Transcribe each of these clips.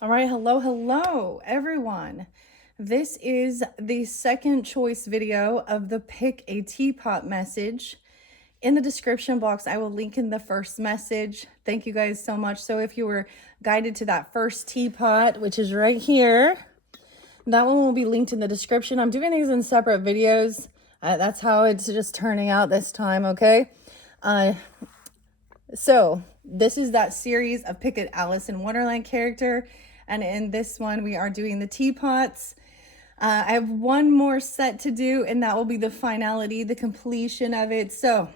All right, hello, everyone. This is the second choice video of the Pick a Teapot message. In the description box, I will link in the first message. Thank you guys so much. So if you were guided to that first teapot, which is right here, that one will be linked in the description. I'm doing these in separate videos. That's how it's just turning out this time, okay? So this is that series of Pick an Alice in Wonderland character. And in this one, we are doing the teapots. I have one more set to do, and that will be the finality, the completion of it. So,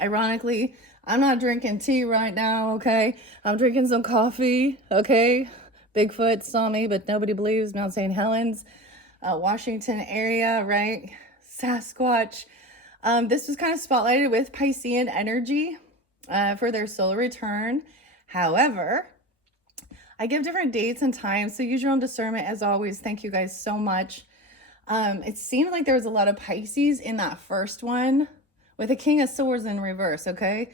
ironically, I'm not drinking tea right now, okay? I'm drinking some coffee, okay? Bigfoot saw me, but nobody believes. Mount St. Helens, Washington area, right? Sasquatch. This was kind of spotlighted with Piscean energy for their solar return. However, I give different dates and times, so use your own discernment as always. Thank you guys so much. It seemed like there was a lot of Pisces in that first one with a King of Swords in reverse, okay?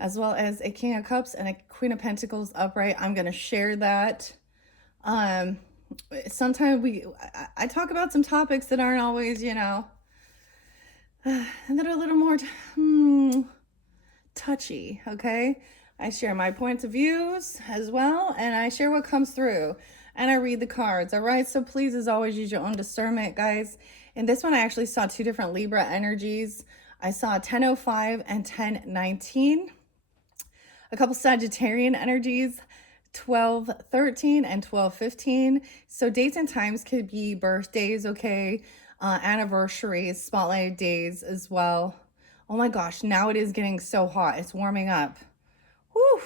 As well as a King of Cups and a Queen of Pentacles upright. I'm going to share that. Sometimes I talk about some topics that aren't always, that are a little more touchy, okay? I share my points of views as well, and I share what comes through, and I read the cards, all right? So please, as always, use your own discernment, guys. In this one, I actually saw two different Libra energies. I saw 1005 and 1019. A couple Sagittarian energies, 1213 and 1215. So dates and times could be birthdays, okay? Anniversaries, spotlight days as well. Oh my gosh, now it is getting so hot. It's warming up. Whew.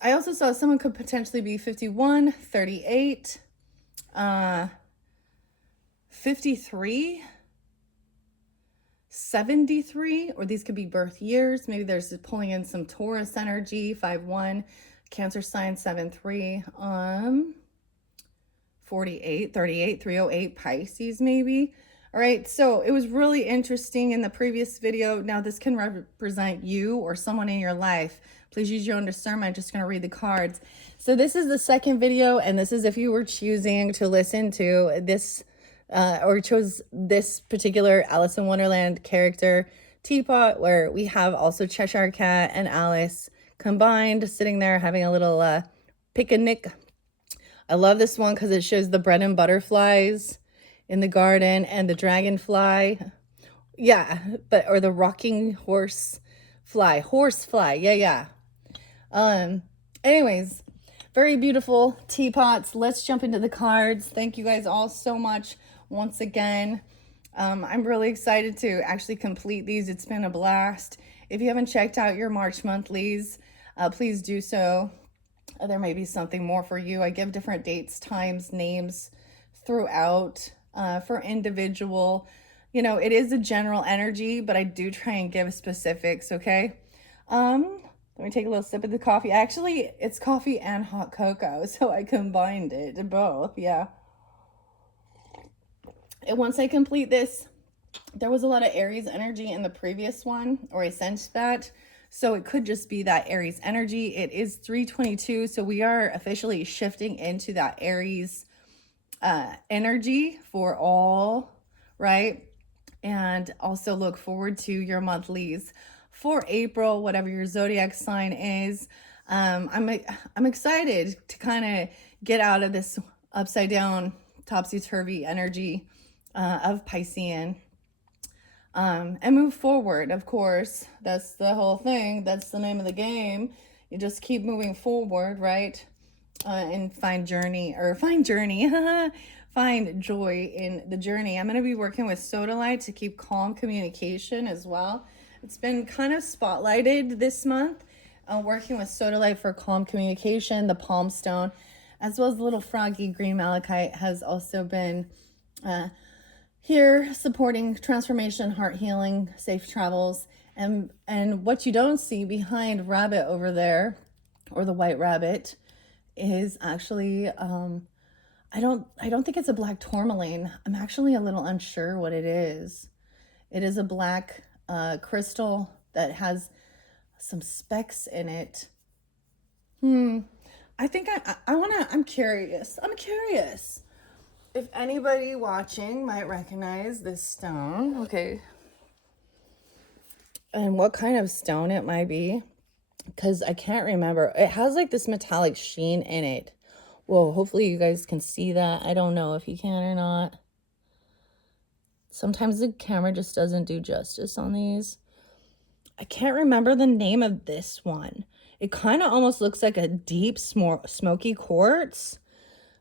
I also saw someone could potentially be 51, 38, 53, 73, or these could be birth years. Maybe there's pulling in some Taurus energy, 5-1, Cancer sign, 7-3, 48, 38, 308, Pisces maybe. All right, so it was really interesting in the previous video. Now this can represent you or someone in your life. Please use your own discernment. I'm just going to read the cards. So this is the second video, and this is if you were choosing to listen to this or chose this particular Alice in Wonderland character, Teapot, where we have also Cheshire Cat and Alice combined, sitting there having a little picnic. I love this one because it shows the bread and butterflies in the garden and the dragonfly. Yeah, or the rocking horsefly. Yeah. Anyways, very beautiful teapots. Let's jump into the cards. Thank you guys all so much once again. I'm really excited to actually complete these. It's been a blast. If you haven't checked out your March monthlies, please do so. There may be something more for you. I give different dates, times, names throughout for individual. It is a general energy, but I do try and give specifics, okay? Let me take a little sip of the coffee. Actually, it's coffee and hot cocoa, so I combined it both, yeah. And once I complete this, there was a lot of Aries energy in the previous one, or I sensed that. So it could just be that Aries energy. It is 322, so we are officially shifting into that Aries energy for all, right? And also look forward to your monthlies for April, whatever your zodiac sign is. I'm excited to kind of get out of this upside down, topsy-turvy energy of Piscean. And move forward, of course. That's the whole thing. That's the name of the game. You just keep moving forward, right? And find joy in the journey. I'm going to be working with Sodalite to keep calm communication as well. It's been kind of spotlighted this month, working with Sodalite for calm communication. The Palm Stone, as well as the little froggy green malachite, has also been here supporting transformation, heart healing, safe travels. And what you don't see behind Rabbit over there, or the white rabbit, is actually I don't think it's a black tourmaline. I'm actually a little unsure what it is. It is a black crystal that has some specks in it. I think I'm curious. I'm curious if anybody watching might recognize this stone. Okay. And what kind of stone it might be, because I can't remember. It has like this metallic sheen in it. Whoa, hopefully you guys can see that. I don't know if you can or not. Sometimes the camera just doesn't do justice on these. I can't remember the name of this one. It kind of almost looks like a deep smoky quartz,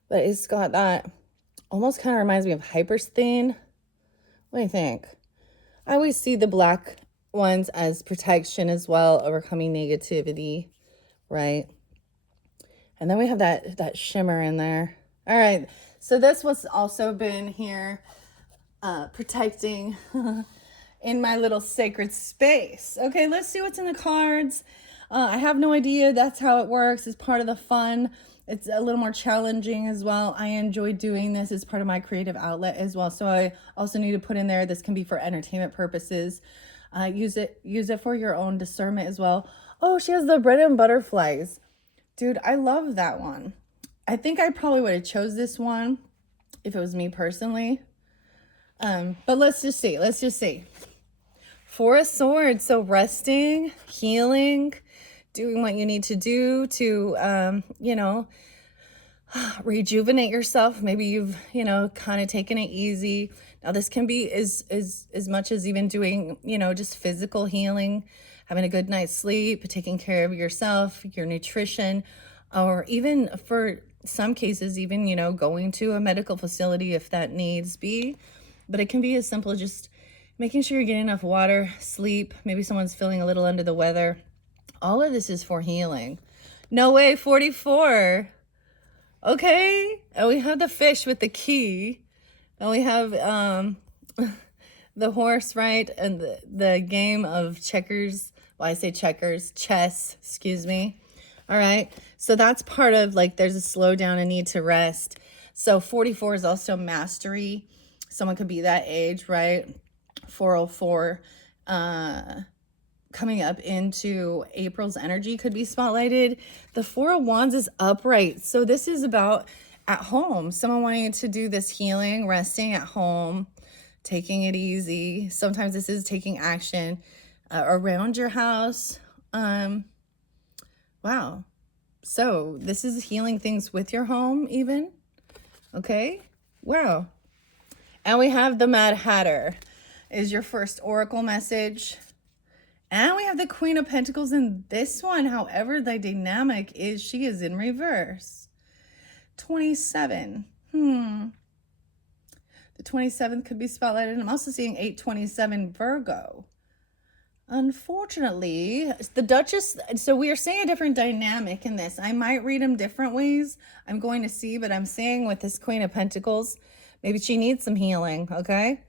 but it's got that, almost kind of reminds me of hypersthene. What do you think? I always see the black ones as protection as well, overcoming negativity, right? And then we have that shimmer in there. All right, so this was also been here protecting in my little sacred space. Okay, let's see what's in the cards. I have no idea. That's how it works. It's part of the fun. It's a little more challenging as well. I enjoy doing this as part of my creative outlet as well. So I also need to put in there, this can be for entertainment purposes. Use it for your own discernment as well. Oh, she has the bread and butterflies. Dude, I love that one. I think I probably would have chose this one if it was me personally. But let's just see. Let's just see. Four of Swords. So resting, healing, doing what you need to do to, rejuvenate yourself. Maybe you've, kind of taken it easy. Now this can be as much as even doing, just physical healing, having a good night's sleep, taking care of yourself, your nutrition, or even for some cases, even, going to a medical facility if that needs be. But it can be as simple as just making sure you're getting enough water, sleep. Maybe someone's feeling a little under the weather. All of this is for healing. No way, 44. Okay. And we have the fish with the key. And we have the horse, right? And the game of checkers. Well, I say checkers, chess, excuse me. All right. So that's part of, like, there's a slowdown, a need to rest. So 44 is also mastery. Someone could be that age, right? 404 coming up into April's energy could be spotlighted. The Four of Wands is upright. So this is about at home. Someone wanting to do this healing, resting at home, taking it easy. Sometimes this is taking action around your house. Wow. So this is healing things with your home even. Okay. Wow. And we have the Mad Hatter is your first oracle message. And we have the Queen of Pentacles in this one. However, the dynamic is she is in reverse. 27. The 27th could be spotlighted. I'm also seeing 827 Virgo. Unfortunately, the Duchess, so we are seeing a different dynamic in this. I might read them different ways. I'm going to see, but I'm saying with this Queen of Pentacles, maybe she needs some healing, okay?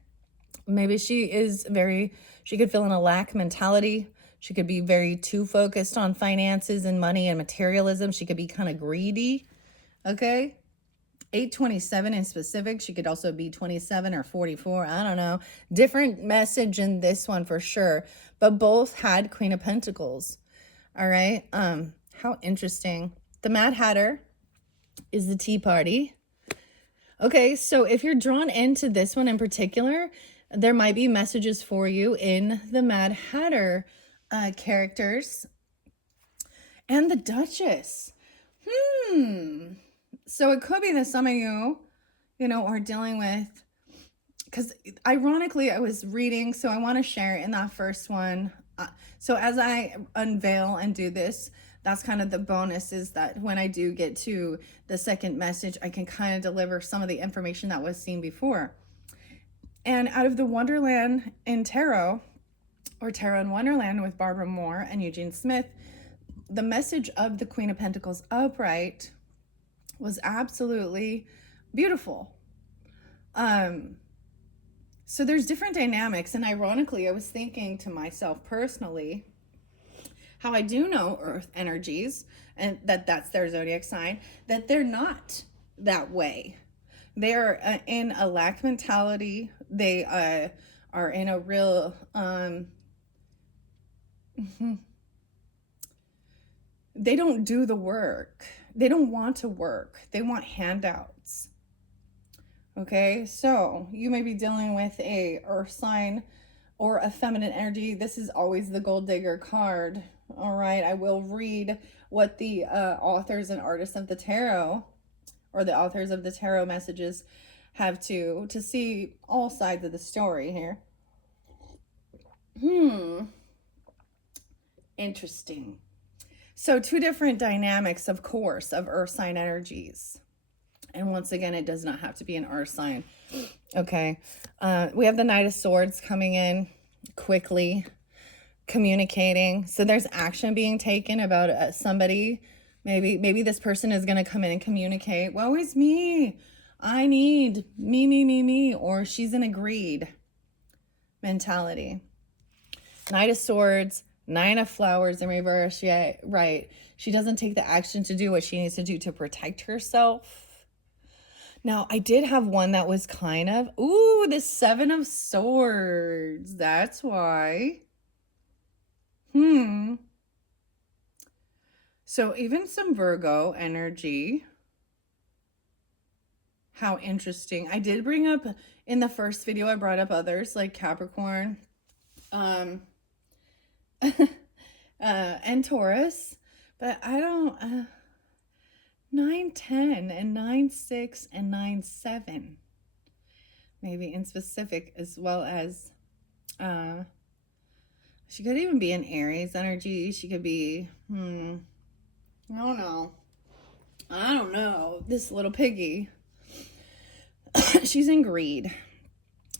Maybe she could feel in a lack mentality. She could be very too focused on finances and money and materialism. She could be kind of greedy, okay? 827 in specific. She could also be 27 or 44. I don't know. Different message in this one for sure. But both had Queen of Pentacles. All right. How interesting. The Mad Hatter is the tea party. Okay, so if you're drawn into this one in particular, there might be messages for you in the Mad Hatter characters. And the Duchess. So it could be that some of you, are dealing with, because ironically I was reading, so I want to share in that first one. So as I unveil and do this, that's kind of the bonus, is that when I do get to the second message, I can kind of deliver some of the information that was seen before. And out of the Wonderland in Tarot, or Tarot in Wonderland with Barbara Moore and Eugene Smith, the message of the Queen of Pentacles upright was absolutely beautiful. So there's different dynamics. And ironically, I was thinking to myself personally, how I do know earth energies, and that's their zodiac sign, that they're not that way. They're in a lack mentality. They are in a real, they don't do the work. they don't want to work. They want handouts. Okay, so you may be dealing with a earth sign or a feminine energy. This is always the gold digger card. All right, I will read what the authors and artists of the tarot, or the authors of the tarot messages, have to see all sides of the story here. Interesting. So two different dynamics, of course, of earth sign energies. And once again, it does not have to be an earth sign. Okay. We have the Knight of Swords coming in quickly, communicating. So there's action being taken about somebody. Maybe this person is going to come in and communicate. Woe is me. I need me. Or she's in a greed mentality. Knight of Swords, Nine of Flowers in reverse. Yeah, right. She doesn't take the action to do what she needs to do to protect herself. Now, I did have one that was kind of, the Seven of Swords. That's why. So even some Virgo energy. How interesting. I did bring up, in the first video, I brought up others like Capricorn, and Taurus, but I don't, 9-10 and 9-6 and 9-7, maybe in specific, as well as she could even be an Aries energy. She could be I don't know, this little piggy. She's in greed.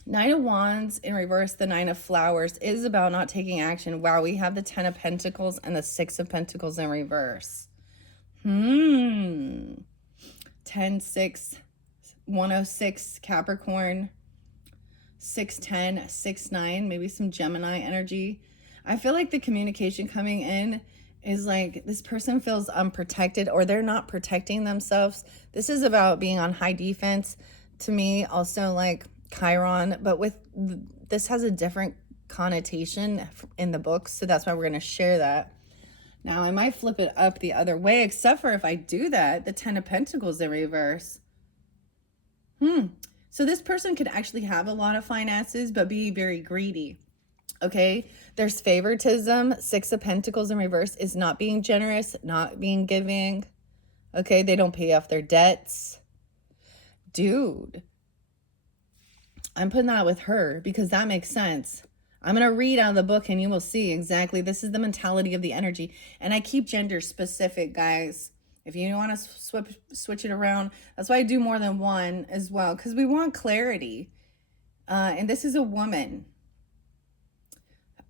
Nine of Wands in reverse, the Nine of Flowers, is about not taking action. Wow, we have the Ten of Pentacles and the Six of Pentacles in reverse. 10-6, 106 Capricorn, 6-10, 6-9, maybe some Gemini energy. I feel like the communication coming in is like this person feels unprotected, or they're not protecting themselves. This is about being on high defense to me, also like Chiron, but with this has a different connotation in the book, so that's why we're going to share that. Now, I might flip it up the other way, except for if I do that, the Ten of Pentacles in reverse. So this person could actually have a lot of finances, but be very greedy. Okay, there's favoritism. Six of Pentacles in reverse is not being generous, not being giving. Okay, they don't pay off their debts. Dude, I'm putting that with her because that makes sense. I'm going to read out of the book and you will see exactly. This is the mentality of the energy. And I keep gender specific, guys. If you want to switch it around, that's why I do more than one as well, because we want clarity. And this is a woman.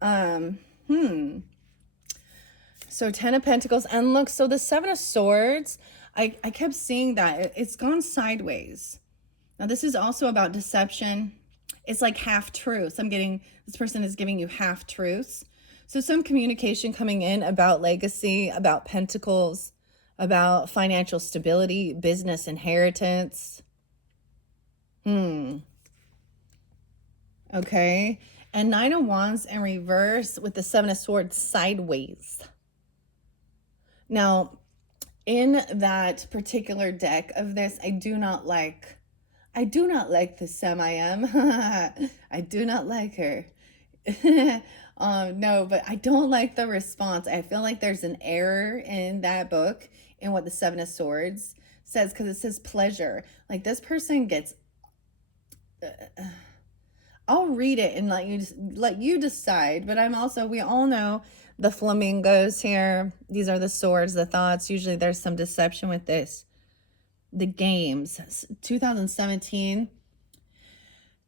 So 10 of Pentacles. And look, so the Seven of Swords, I kept seeing that it's gone sideways. Now, this is also about deception. It's like half truths. This person is giving you half truths. So some communication coming in about legacy, about pentacles, about financial stability, business inheritance. Okay. And Nine of Wands in reverse with the Seven of Swords sideways. Now, in that particular deck of this, I do not like the Semi-M. I do not like her. No, but I don't like the response. I feel like there's an error in that book in what the Seven of Swords says, because it says pleasure. Like this person gets... I'll read it and let you decide, but we all know the flamingos here. These are the swords, the thoughts. Usually there's some deception with this. The games, 2017,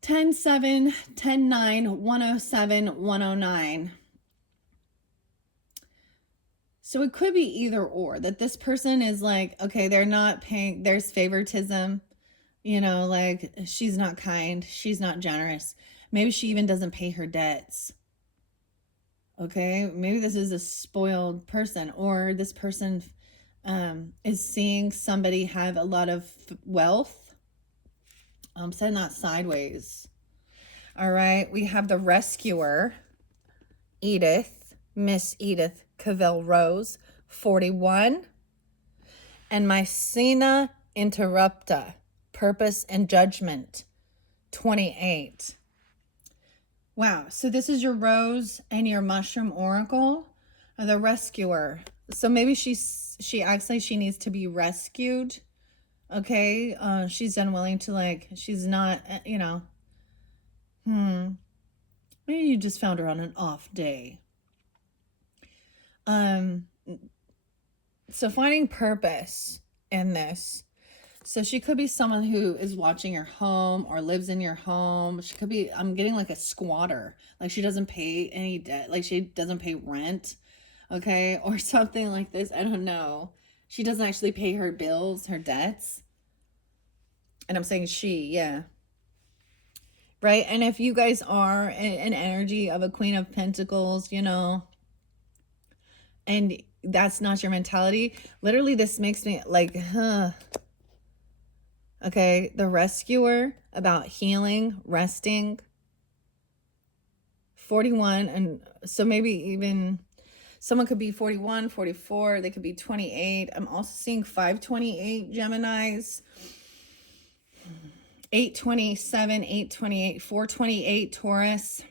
10-7, 10-9, 107, 109. So it could be either or, that this person is like, okay, they're not paying, there's favoritism, like she's not kind, she's not generous. Maybe she even doesn't pay her debts. Okay, maybe this is a spoiled person, or this person is seeing somebody have a lot of wealth. Said not sideways. All right, we have the rescuer, Miss Edith Cavell Rose, 41. And Mycena interrupta, purpose and judgment, 28. Wow, so this is your rose and your mushroom oracle, the rescuer. So maybe she acts like she needs to be rescued. Okay, she's unwilling to, like, she's not, maybe you just found her on an off day. So finding purpose in this. So she could be someone who is watching your home or lives in your home. She could be, I'm getting like a squatter. Like she doesn't pay any debt. Like she doesn't pay rent. Okay. Or something like this. I don't know. She doesn't actually pay her bills, her debts. And I'm saying she, yeah. Right. And if you guys are an energy of a Queen of Pentacles, and that's not your mentality, literally this makes me like, okay, the rescuer, about healing, resting. 41, and so maybe even someone could be 41, 44, they could be 28. I'm also seeing 528 Geminis, 827, 828, 428 Taurus,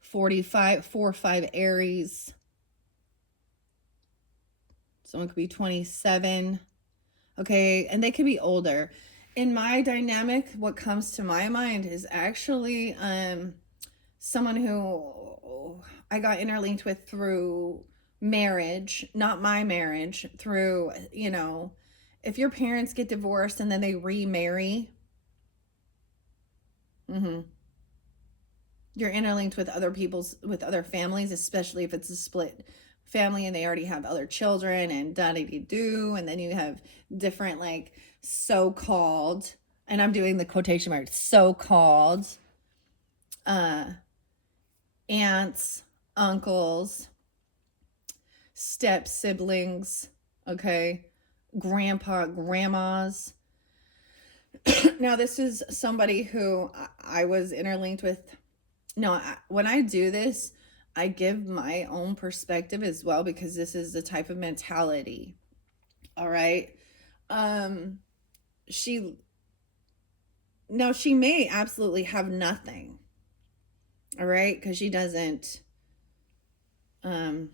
45, 45 Aries. Someone could be 27. Okay, and they could be older. In my dynamic, what comes to my mind is actually someone who I got interlinked with through marriage, not my marriage, through, if your parents get divorced and then they remarry, you're interlinked with with other families, especially if it's a split family and they already have other children and da-dee-dee-doo, and then you have different, like, so-called, and I'm doing the quotation marks, so-called aunts, uncles, step siblings, okay, grandpa, grandmas. Now this is somebody who I was interlinked with. No, when I do this, I give my own perspective as well, because this is the type of mentality. All right. She may absolutely have nothing. All right. Because she doesn't, and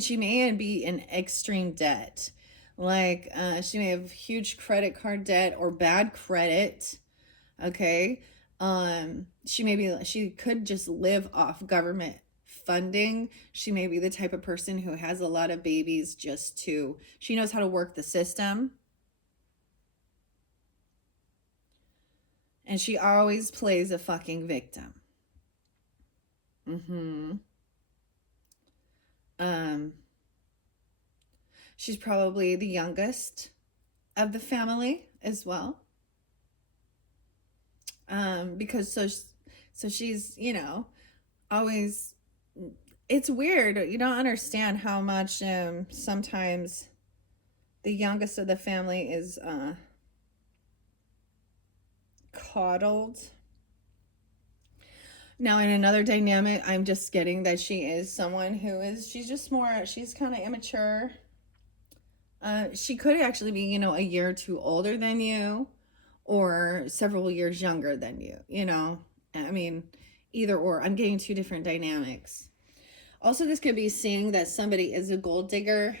she may be in extreme debt. Like, she may have huge credit card debt or bad credit. Okay. She could just live off government funding. She may be the type of person who has a lot of babies she knows how to work the system. And she always plays a fucking victim. She's probably the youngest of the family as well. Because so she's, always, it's weird. You don't understand how much sometimes the youngest of the family is coddled. Now, in another dynamic, I'm just getting that she is someone who she's kind of immature. She could actually be, a year or two older than you, or several years younger than you, I mean, either or. I'm getting two different dynamics. Also, this could be seeing that somebody is a gold digger.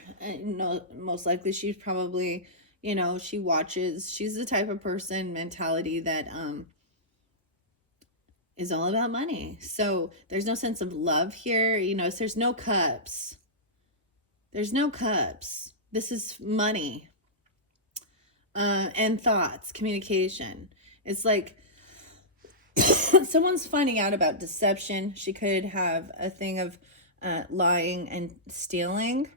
Most likely she's probably, she's the type of person mentality that is all about money. So there's no sense of love here. So there's no cups. There's no cups. This is money. And thoughts, communication. It's like someone's finding out about deception. She could have a thing of lying and stealing,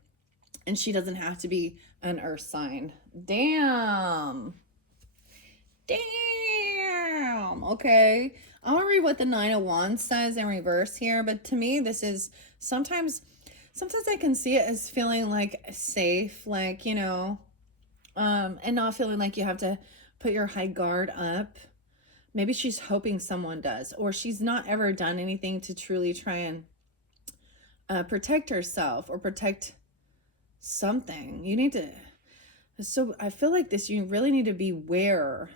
and she doesn't have to be an earth sign. Damn. Okay. I want to read what the 9 of Wands says in reverse here, but to me, this is sometimes I can see it as feeling like safe, like, and not feeling like you have to put your high guard up. Maybe she's hoping someone does, or she's not ever done anything to truly try and protect herself or protect something. So I feel like this, you really need to beware,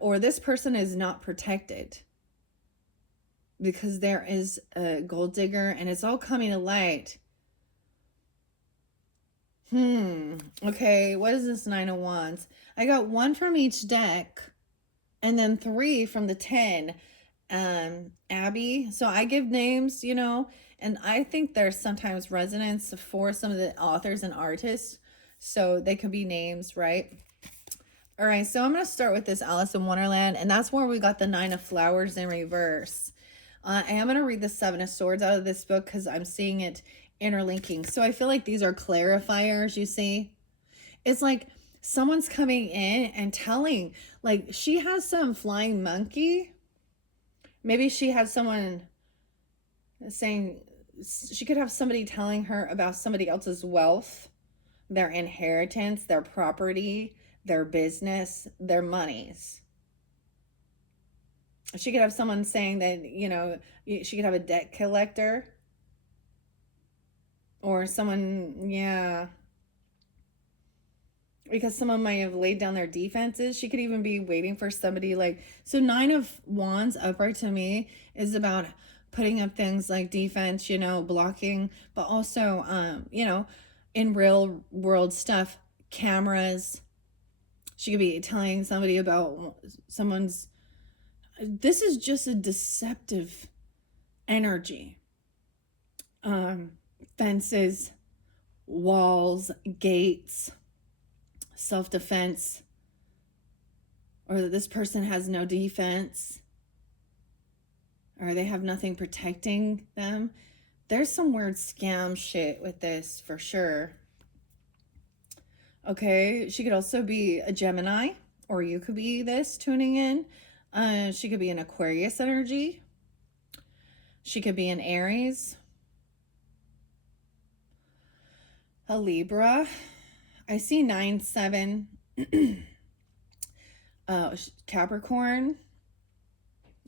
or this person is not protected, because there is a gold digger and it's all coming to light. Okay, what is this Nine of Wands? I got 1 from each deck and then 3 from the 10. Abby. So I give names, you know, and I think there's sometimes resonance for some of the authors and artists. So they could be names, right? All right, so I'm going to start with this Alice in Wonderland, and that's where we got the 9 of Flowers in reverse. I am going to read the 7 of Swords out of this book because I'm seeing it interlinking. So I feel like these are clarifiers, you see? It's like someone's coming in and telling, like, she has some flying monkey. Maybe she has someone saying, she could have somebody telling her about somebody else's wealth, their inheritance, their property, their business, their monies. She could have someone saying that, you know, she could have a debt collector or someone, yeah, because someone might have laid down their defenses. She could even be waiting for somebody, like, so 9 of Wands upright to me is about putting up things like defense, you know, blocking, but also, you know, in real world stuff, cameras. She could be telling somebody about someone's, this is just a deceptive energy. Fences, walls, gates, self-defense, or that this person has no defense, or they have nothing protecting them. There's some weird scam shit with this for sure. Okay, she could also be a Gemini, or you could be this tuning in. She could be an Aquarius energy. She could be an Aries, a Libra. I see 9-7. Capricorn,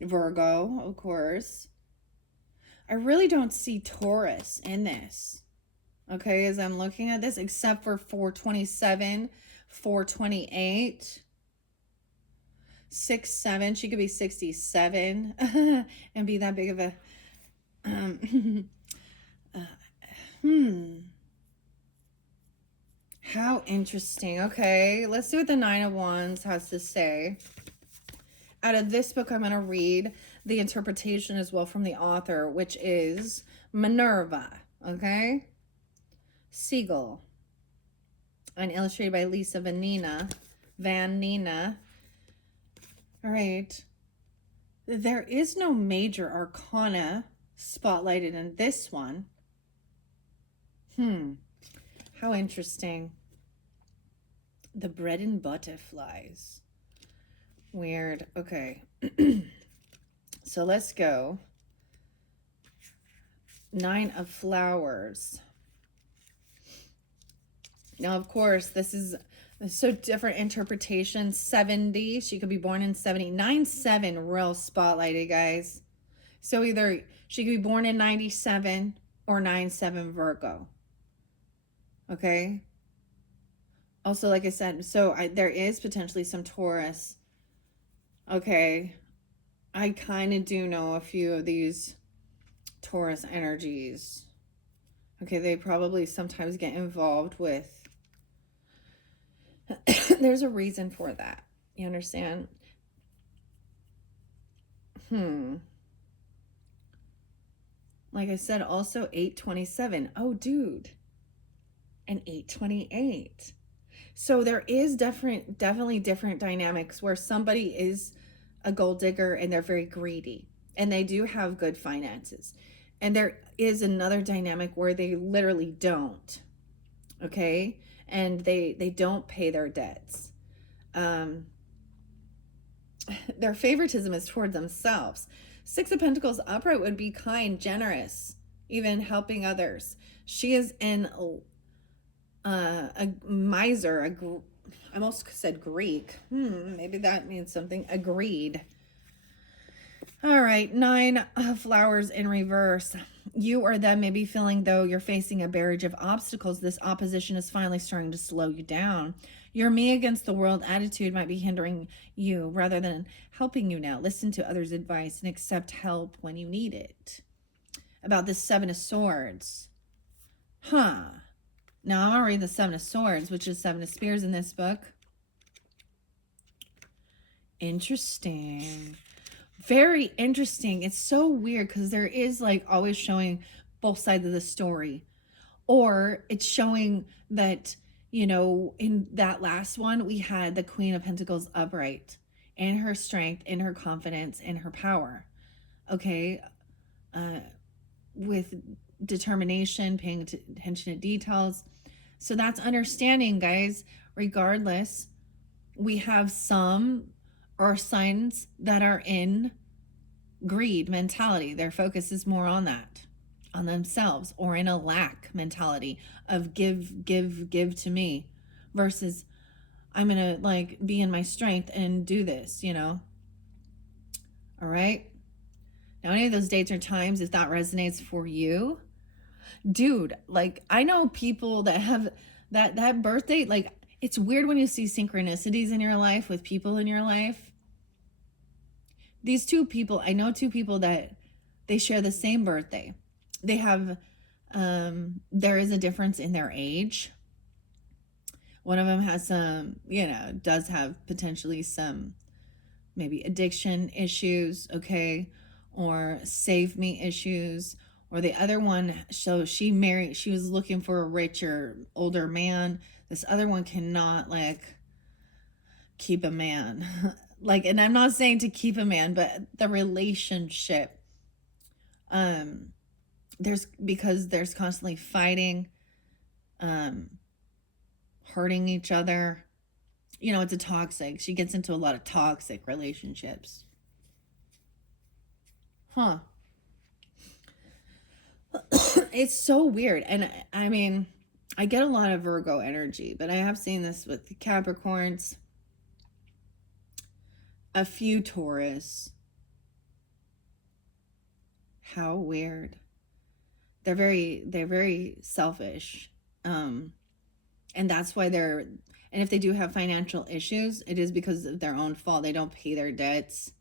Virgo, of course. I really don't see Taurus in this. Okay, as I'm looking at this, except for 427, 428, 6-7. She could be 67 and be that big of a how interesting. Okay, let's see what the 9 of Wands has to say. Out of this book, I'm going to read the interpretation as well from the author, which is Minerva. Okay, Siegel, and illustrated by Lisa Van Nina. All right. There is no major arcana spotlighted in this one. How interesting. The bread and butterflies. Weird. Okay. So let's go. 9 of Flowers. Now, of course, this is so different interpretation. 70. She could be born in 70. 9-7 real spotlighted, guys. So either she could be born in 97 or 9-7 Virgo. Okay. Also, like I said, so there is potentially some Taurus. Okay. I kind of do know a few of these Taurus energies. Okay, they probably sometimes get involved with there's a reason for that. You understand? Like I said, also 827. Oh, dude. And 828. So there is definitely different dynamics where somebody is a gold digger and they're very greedy and they do have good finances. And there is another dynamic where they literally don't. Okay? And they don't pay their debts. Their favoritism is toward themselves. 6 of Pentacles upright would be kind, generous, even helping others. She is a miser. I almost said Greek. Maybe that means something. Agreed. All right, 9 of flowers in reverse. You or them may be feeling though you're facing a barrage of obstacles. This opposition is finally starting to slow you down. Your me against the world attitude might be hindering you rather than helping you now. Listen to others' advice and accept help when you need it. About this Seven of Swords. Now I'm going to read the Seven of Swords, which is Seven of Spears in this book. Interesting. Very interesting. It's so weird because there is like always showing both sides of the story. Or it's showing that, you know, in that last one, we had the Queen of Pentacles upright in her strength, in her confidence, in her power. Okay. With determination, paying attention to details. So that's understanding, guys. Regardless, we have some or signs that are in greed mentality. Their focus is more on that, on themselves, or in a lack mentality of give to me versus I'm gonna like be in my strength and do this, you know. All right. Now, any of those dates or times, if that resonates for you, dude, like I know people that have that birthday. Like it's weird when you see synchronicities in your life with people in your life. These two people, I know two people that they share the same birthday. They have there is a difference in their age. One of them has some, you know, does have potentially some maybe addiction issues, okay, or save me issues. Or the other one, so she was looking for a richer, older man. This other one cannot like keep a man. Like, and I'm not saying to keep a man, but the relationship. Because there's constantly fighting, hurting each other. You know, it's a toxic. She gets into a lot of toxic relationships. It's so weird. And I mean, I get a lot of Virgo energy, but I have seen this with the Capricorns, a few Taurus. How weird. They're very selfish. And that's why and if they do have financial issues, it is because of their own fault. They don't pay their debts.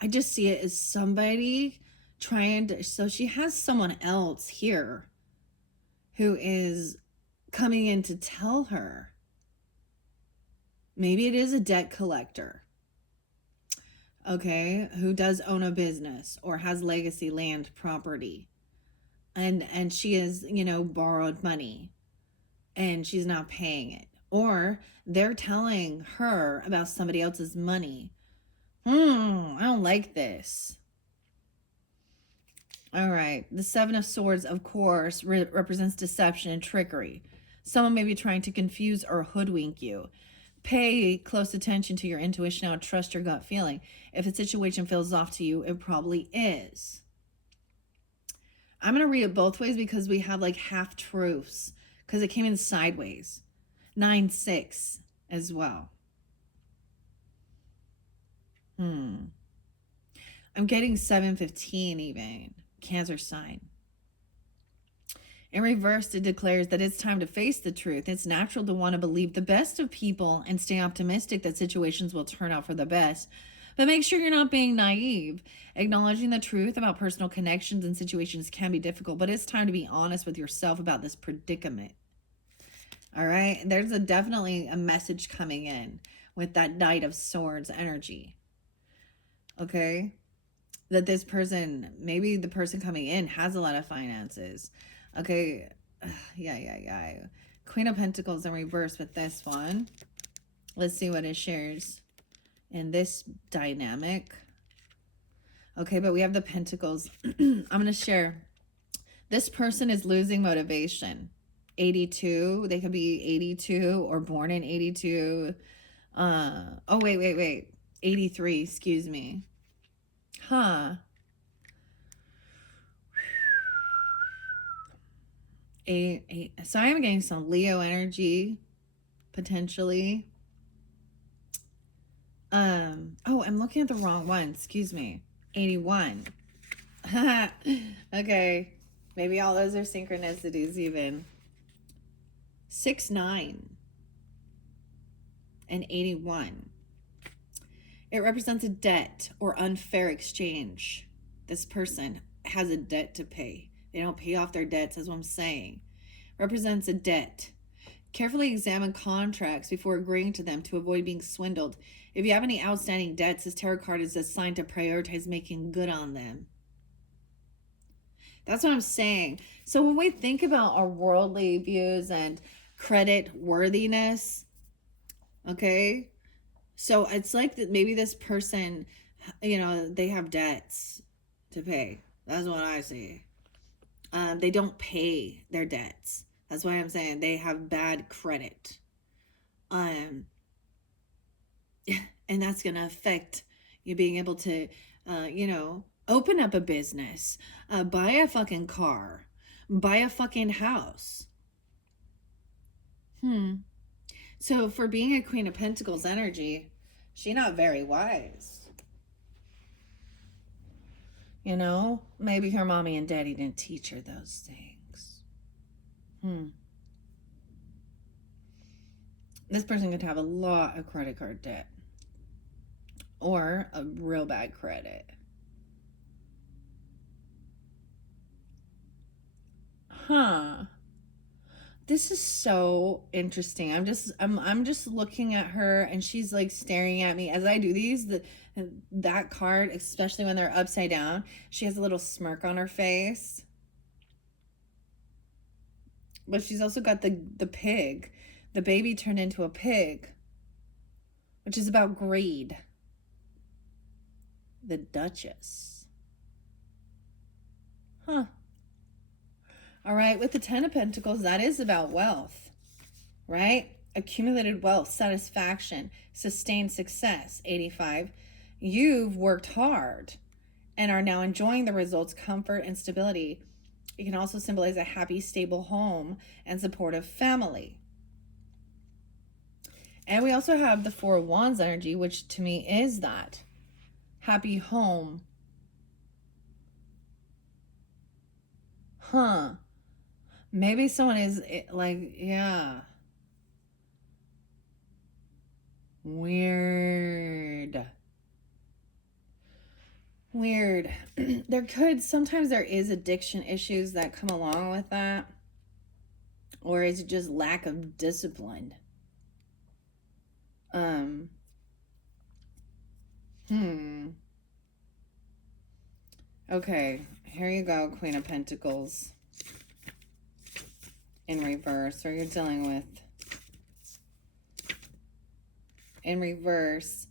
I just see it as somebody trying to, so she has someone else here who is coming in to tell her. Maybe it is a debt collector, okay, who does own a business or has legacy land property. And she has, you know, borrowed money and she's not paying it. Or they're telling her about somebody else's money. I don't like this. All right. The Seven of Swords, of course, represents deception and trickery. Someone may be trying to confuse or hoodwink you. Pay close attention to your intuition now and trust your gut feeling. If the situation feels off to you, it probably is. I'm going to read it both ways because we have like half truths because it came in sideways. 9-6 as well. I'm getting 7-15 even. Cancer sign. In reverse, it declares that it's time to face the truth. It's natural to want to believe the best of people and stay optimistic that situations will turn out for the best. But make sure you're not being naive. Acknowledging the truth about personal connections and situations can be difficult, but it's time to be honest with yourself about this predicament. All right? There's definitely a message coming in with that Knight of Swords energy. Okay? That this person, maybe the person coming in has a lot of finances. Okay, yeah. Queen of Pentacles in reverse with this one. Let's see what it shares in this dynamic. Okay, but we have the Pentacles. I'm going to share. This person is losing motivation. 82. They could be 82 or born in 82. Oh, wait. 83, excuse me. So I am getting some Leo energy, potentially. Oh, I'm looking at the wrong one. Excuse me. 81. Okay. Maybe all those are synchronicities even. 6, 9, and 81. It represents a debt or unfair exchange. This person has a debt to pay. They don't pay off their debts, that's what I'm saying. Represents a debt. Carefully examine contracts before agreeing to them to avoid being swindled. If you have any outstanding debts, this tarot card is assigned to prioritize making good on them. That's what I'm saying. So when we think about our worldly views and credit worthiness, okay, so it's like that maybe this person, they have debts to pay. That's what I see. They don't pay their debts. That's why I'm saying they have bad credit. And that's going to affect you being able to, open up a business, buy a fucking car, buy a fucking house. So for being a Queen of Pentacles energy, she's not very wise. Maybe her mommy and daddy didn't teach her those things. This person could have a lot of credit card debt or a real bad credit. This is so interesting. I'm just looking at her and she's like staring at me as I do these. That card, especially when they're upside down, she has a little smirk on her face. But she's also got the pig. The baby turned into a pig, which is about greed. The Duchess. All right, with the 10 of Pentacles, that is about wealth, right? Accumulated wealth, satisfaction, sustained success, 85. You've worked hard and are now enjoying the results, comfort, and stability. It can also symbolize a happy, stable home and supportive family. And we also have the 4 of Wands energy, which to me is that happy home. Maybe someone is like, yeah. Weird. Sometimes there is addiction issues that come along with that. Or is it just lack of discipline? Okay, here you go, Queen of Pentacles. In reverse, or you're dealing with. In reverse,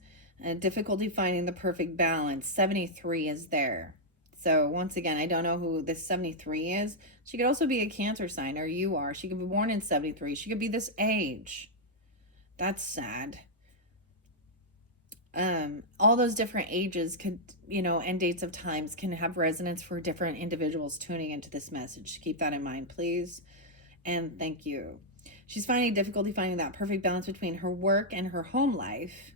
difficulty finding the perfect balance. 73 is there. So once again, I don't know who this 73 is. She could also be a Cancer sign, or you are. She could be born in 73. She could be this age. That's sad. All those different ages could, and dates of times can have resonance for different individuals tuning into this message. Keep that in mind, please. And thank you. She's finding difficulty finding that perfect balance between her work and her home life.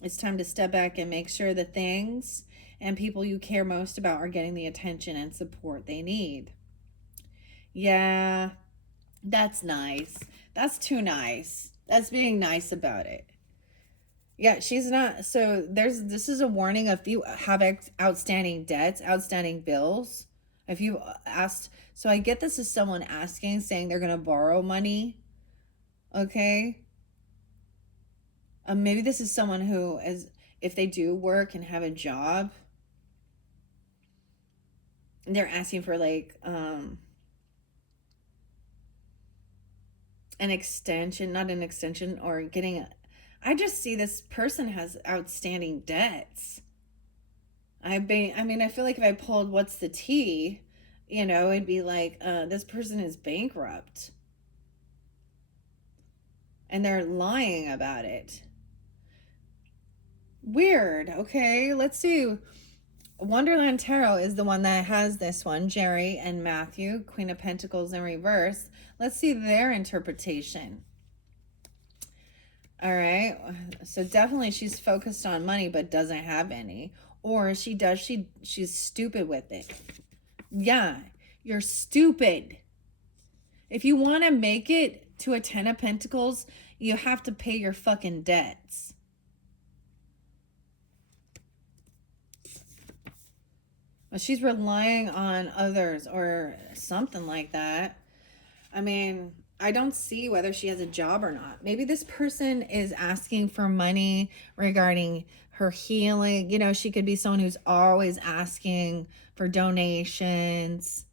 It's time to step back and make sure the things and people you care most about are getting the attention and support they need. Yeah, that's nice. That's too nice. That's being nice about it. Yeah, she's not. So this is a warning if you have outstanding debts, outstanding bills. If you asked, so I get this as someone asking, saying they're going to borrow money. Okay. Maybe this is someone who is, if they do work and have a job, they're asking for like, an extension, not an extension, or getting I just see this person has outstanding debts. I feel like if I pulled what's the tea, it'd be like, this person is bankrupt. And they're lying about it. Weird. Okay, let's see. Wonderland Tarot is the one that has this one. Jerry and Matthew, Queen of Pentacles in reverse. Let's see their interpretation. All right. So definitely she's focused on money but doesn't have any. Or she's stupid with it. Yeah, you're stupid. If you want to make it to a 10 of Pentacles, you have to pay your fucking debts. But she's relying on others or something like that. I mean, I don't see whether she has a job or not. Maybe this person is asking for money regarding her healing. You know, she could be someone who's always asking for donations,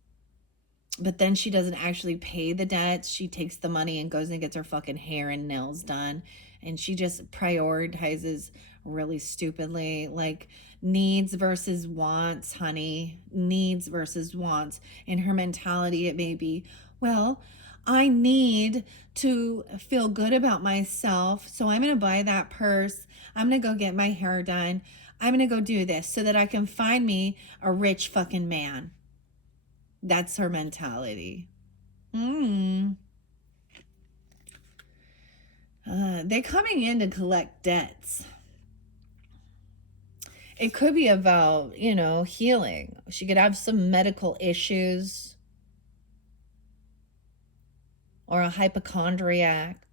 but then she doesn't actually pay the debts. She takes the money and goes and gets her fucking hair and nails done. And she just prioritizes really stupidly, like needs versus wants, honey. Needs versus wants. In her mentality, it may be, well, I need to feel good about myself, so I'm going to buy that purse. I'm going to go get my hair done. I'm going to go do this so that I can find me a rich fucking man. That's her mentality. They're coming in to collect debts. It could be about, you know, healing. She could have some medical issues. Or a hypochondriac.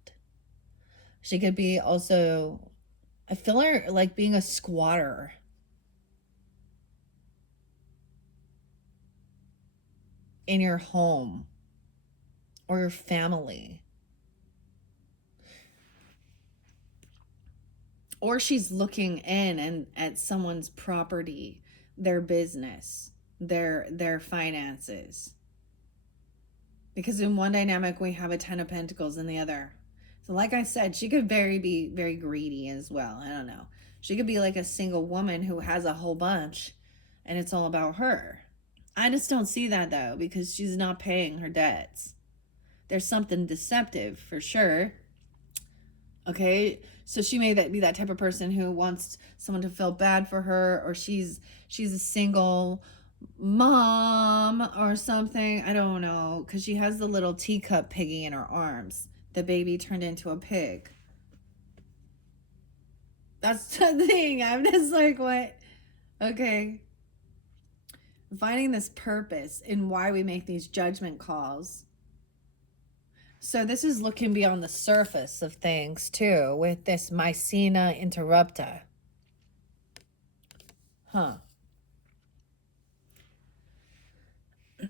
She could be also, I feel her like being a squatter. In your home or your family. Or she's looking in and at someone's property, their business, their finances. Because in one dynamic, we have a 10 of Pentacles in the other. So like I said, she could be very greedy as well. I don't know. She could be like a single woman who has a whole bunch and it's all about her. I just don't see that though, because she's not paying her debts. There's something deceptive for sure. Okay, so she may be that type of person who wants someone to feel bad for her, or she's a single mom or something. I don't know, because she has the little teacup piggy in her arms. The baby turned into a pig. That's the thing. I'm just like, what? Okay. Finding this purpose in why we make these judgment calls. So this is looking beyond the surface of things too, with this Mycena interrupta. Huh.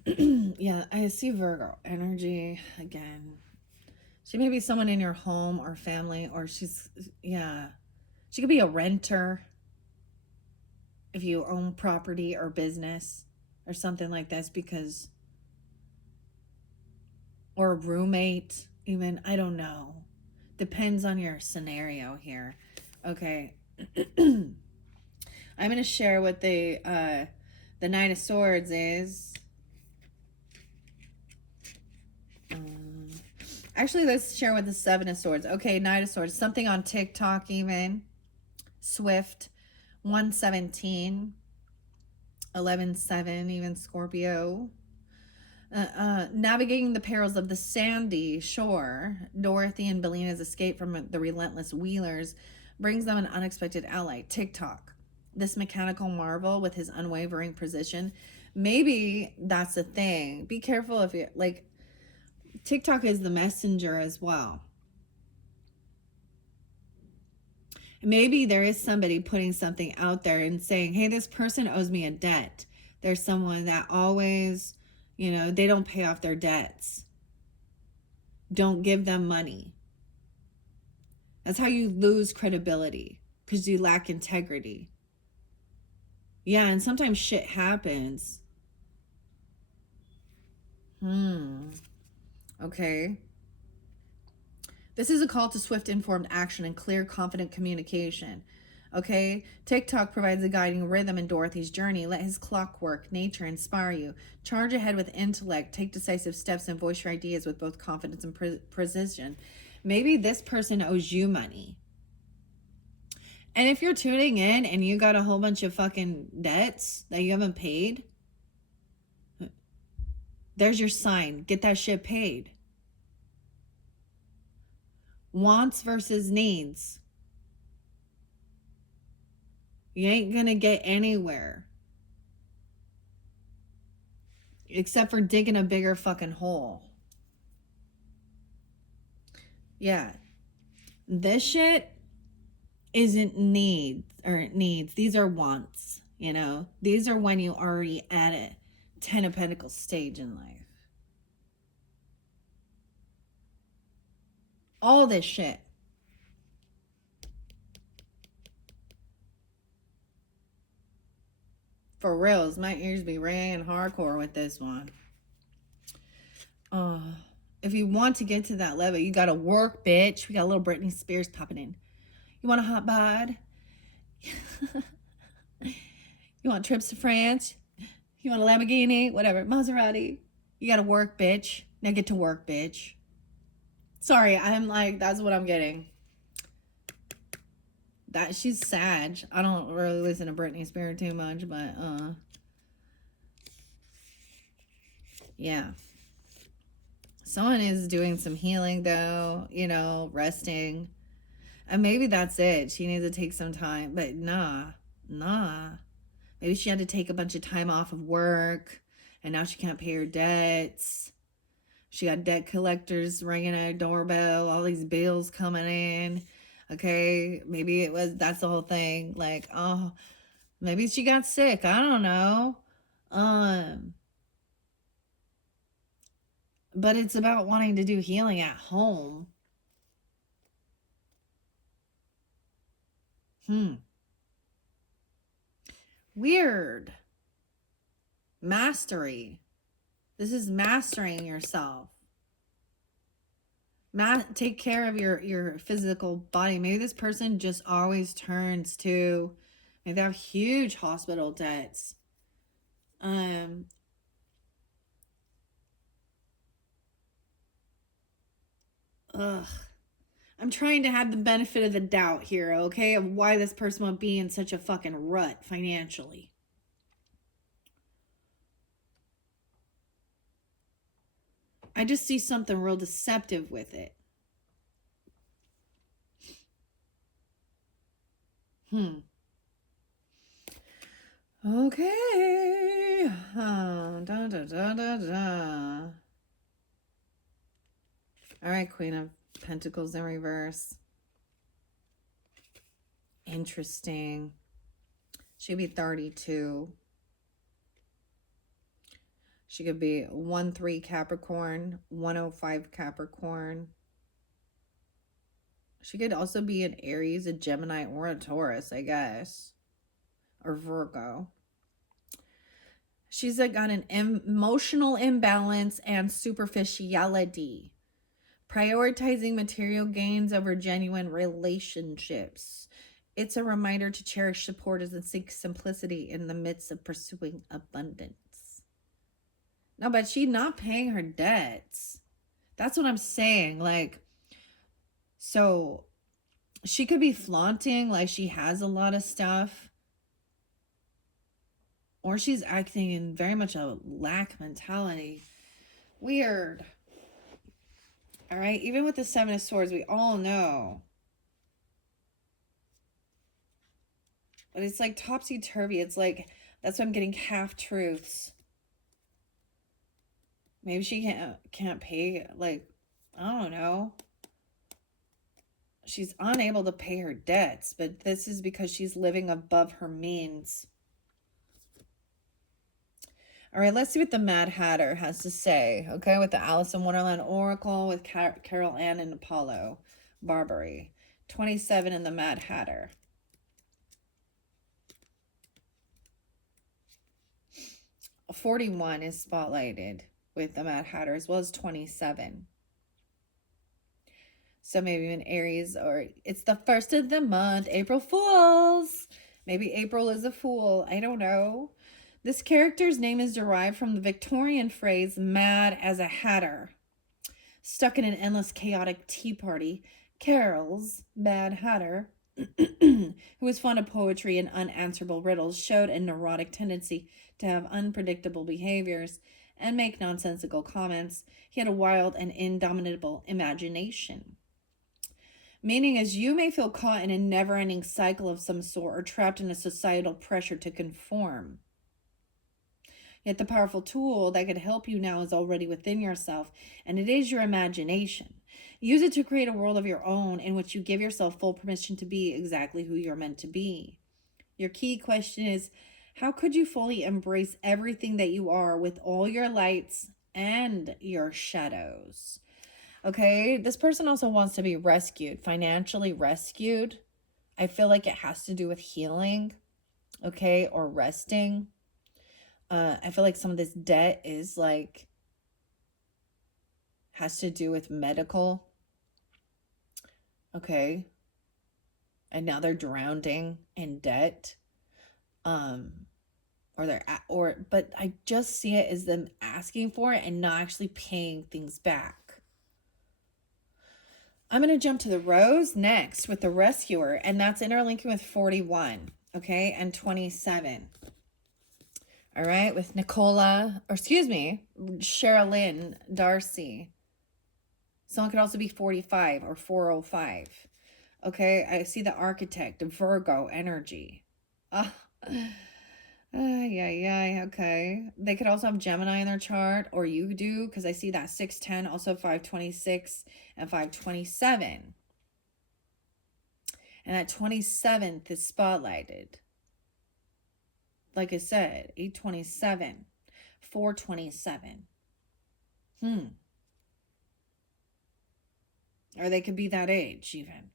Yeah, I see Virgo energy again. She may be someone in your home or family, or she's, yeah. She could be a renter if you own property or business or something like this, because, or a roommate even, I don't know. Depends on your scenario here. Okay. I'm going to share what the Knight of Swords is. Actually, let's share with the Seven of Swords. Okay, Knight of Swords. Something on TikTok even. Swift. 117. 11-7, even Scorpio. Navigating the perils of the sandy shore, Dorothy and Belena's escape from the relentless Wheelers brings them an unexpected ally, TikTok. This mechanical marvel with his unwavering precision. Maybe that's the thing. Be careful if you, like, TikTok is the messenger as well. Maybe there is somebody putting something out there and saying, hey, this person owes me a debt. There's someone that always, you know, they don't pay off their debts. Don't give them money. That's how you lose credibility, because you lack integrity. Yeah, and sometimes shit happens. Okay. This is a call to swift, informed action and clear, confident communication. Okay? TikTok provides a guiding rhythm in Dorothy's journey. Let his clockwork nature inspire you. Charge ahead with intellect. Take decisive steps and voice your ideas with both confidence and precision. Maybe this person owes you money. And if you're tuning in and you got a whole bunch of fucking debts that you haven't paid, there's your sign. Get that shit paid. Wants versus needs. You ain't gonna get anywhere. Except for digging a bigger fucking hole. Yeah. This shit isn't needs. These are wants, you know? These are when you already at a 10 of Pentacles stage in life. All this shit. For reals, my ears be ringing hardcore with this one. If you want to get to that level, you gotta work, bitch. We got a little Britney Spears popping in. You want a hot bod? You want trips to France? You want a Lamborghini? Whatever. Maserati. You gotta work, bitch. Now get to work, bitch. Sorry, I'm like, that's what I'm getting. That she's sad. I don't really listen to Britney Spears too much, but yeah. Someone is doing some healing though, you know, resting. And maybe that's it. She needs to take some time, but nah. Maybe she had to take a bunch of time off of work and now she can't pay her debts. She got debt collectors ringing at her doorbell, all these bills coming in. Okay, maybe that's the whole thing. Like, oh, maybe she got sick. I don't know. But it's about wanting to do healing at home. Weird. Mastery. This is mastering yourself. Take care of your physical body. Maybe this person just always turns to, maybe they have huge hospital debts. Ugh. I'm trying to have the benefit of the doubt here, okay, of why this person would be in such a fucking rut financially. I just see something real deceptive with it. Okay. All right, Queen of Pentacles in reverse. Interesting. She'd be 32. She could be 1-3 Capricorn, 105 Capricorn. She could also be an Aries, a Gemini, or a Taurus, I guess. Or Virgo. She's got an emotional imbalance and superficiality. Prioritizing material gains over genuine relationships. It's a reminder to cherish supporters and seek simplicity in the midst of pursuing abundance. No, but she's not paying her debts. That's what I'm saying. Like, so she could be flaunting like she has a lot of stuff. Or she's acting in very much a lack mentality. Weird. All right, even with the Seven of Swords, we all know. But it's like topsy-turvy. It's like, that's why I'm getting half-truths. Maybe she can't pay, like, I don't know. She's unable to pay her debts, but this is because she's living above her means. All right, let's see what the Mad Hatter has to say, okay, with the Alice in Wonderland Oracle, with Carol Ann and Apollo Barbary. 27 in the Mad Hatter. A 41 is spotlighted with the Mad Hatter, as well as 27. So maybe an Aries, or it's the first of the month, April Fools. Maybe April is a fool. I don't know. This character's name is derived from the Victorian phrase, mad as a hatter. Stuck in an endless chaotic tea party, Carol's Mad Hatter, who was fond of poetry and unanswerable riddles, showed a neurotic tendency to have unpredictable behaviors and make nonsensical comments. He had a wild and indomitable imagination. Meaning is you may feel caught in a never-ending cycle of some sort or trapped in a societal pressure to conform. Yet the powerful tool that could help you now is already within yourself, and it is your imagination. Use it to create a world of your own in which you give yourself full permission to be exactly who you're meant to be. Your key question is, how could you fully embrace everything that you are with all your lights and your shadows? Okay, this person also wants to be rescued, financially rescued. I feel like it has to do with healing, okay, or resting. I feel like some of this debt is like, has to do with medical, okay, and now they're drowning in debt. Or but I just see it as them asking for it and not actually paying things back. I'm going to jump to the rose next with the rescuer, and that's interlinking with 41, okay, and 27. All right, with Sherilyn Darcy. Someone could also be 45 or 405. Okay, I see the architect, Virgo energy. Yeah, okay. They could also have Gemini in their chart, or you do, because I see that 610, also 526 and 527. And that 27th is spotlighted. Like I said, 827, 427. Or they could be that age even.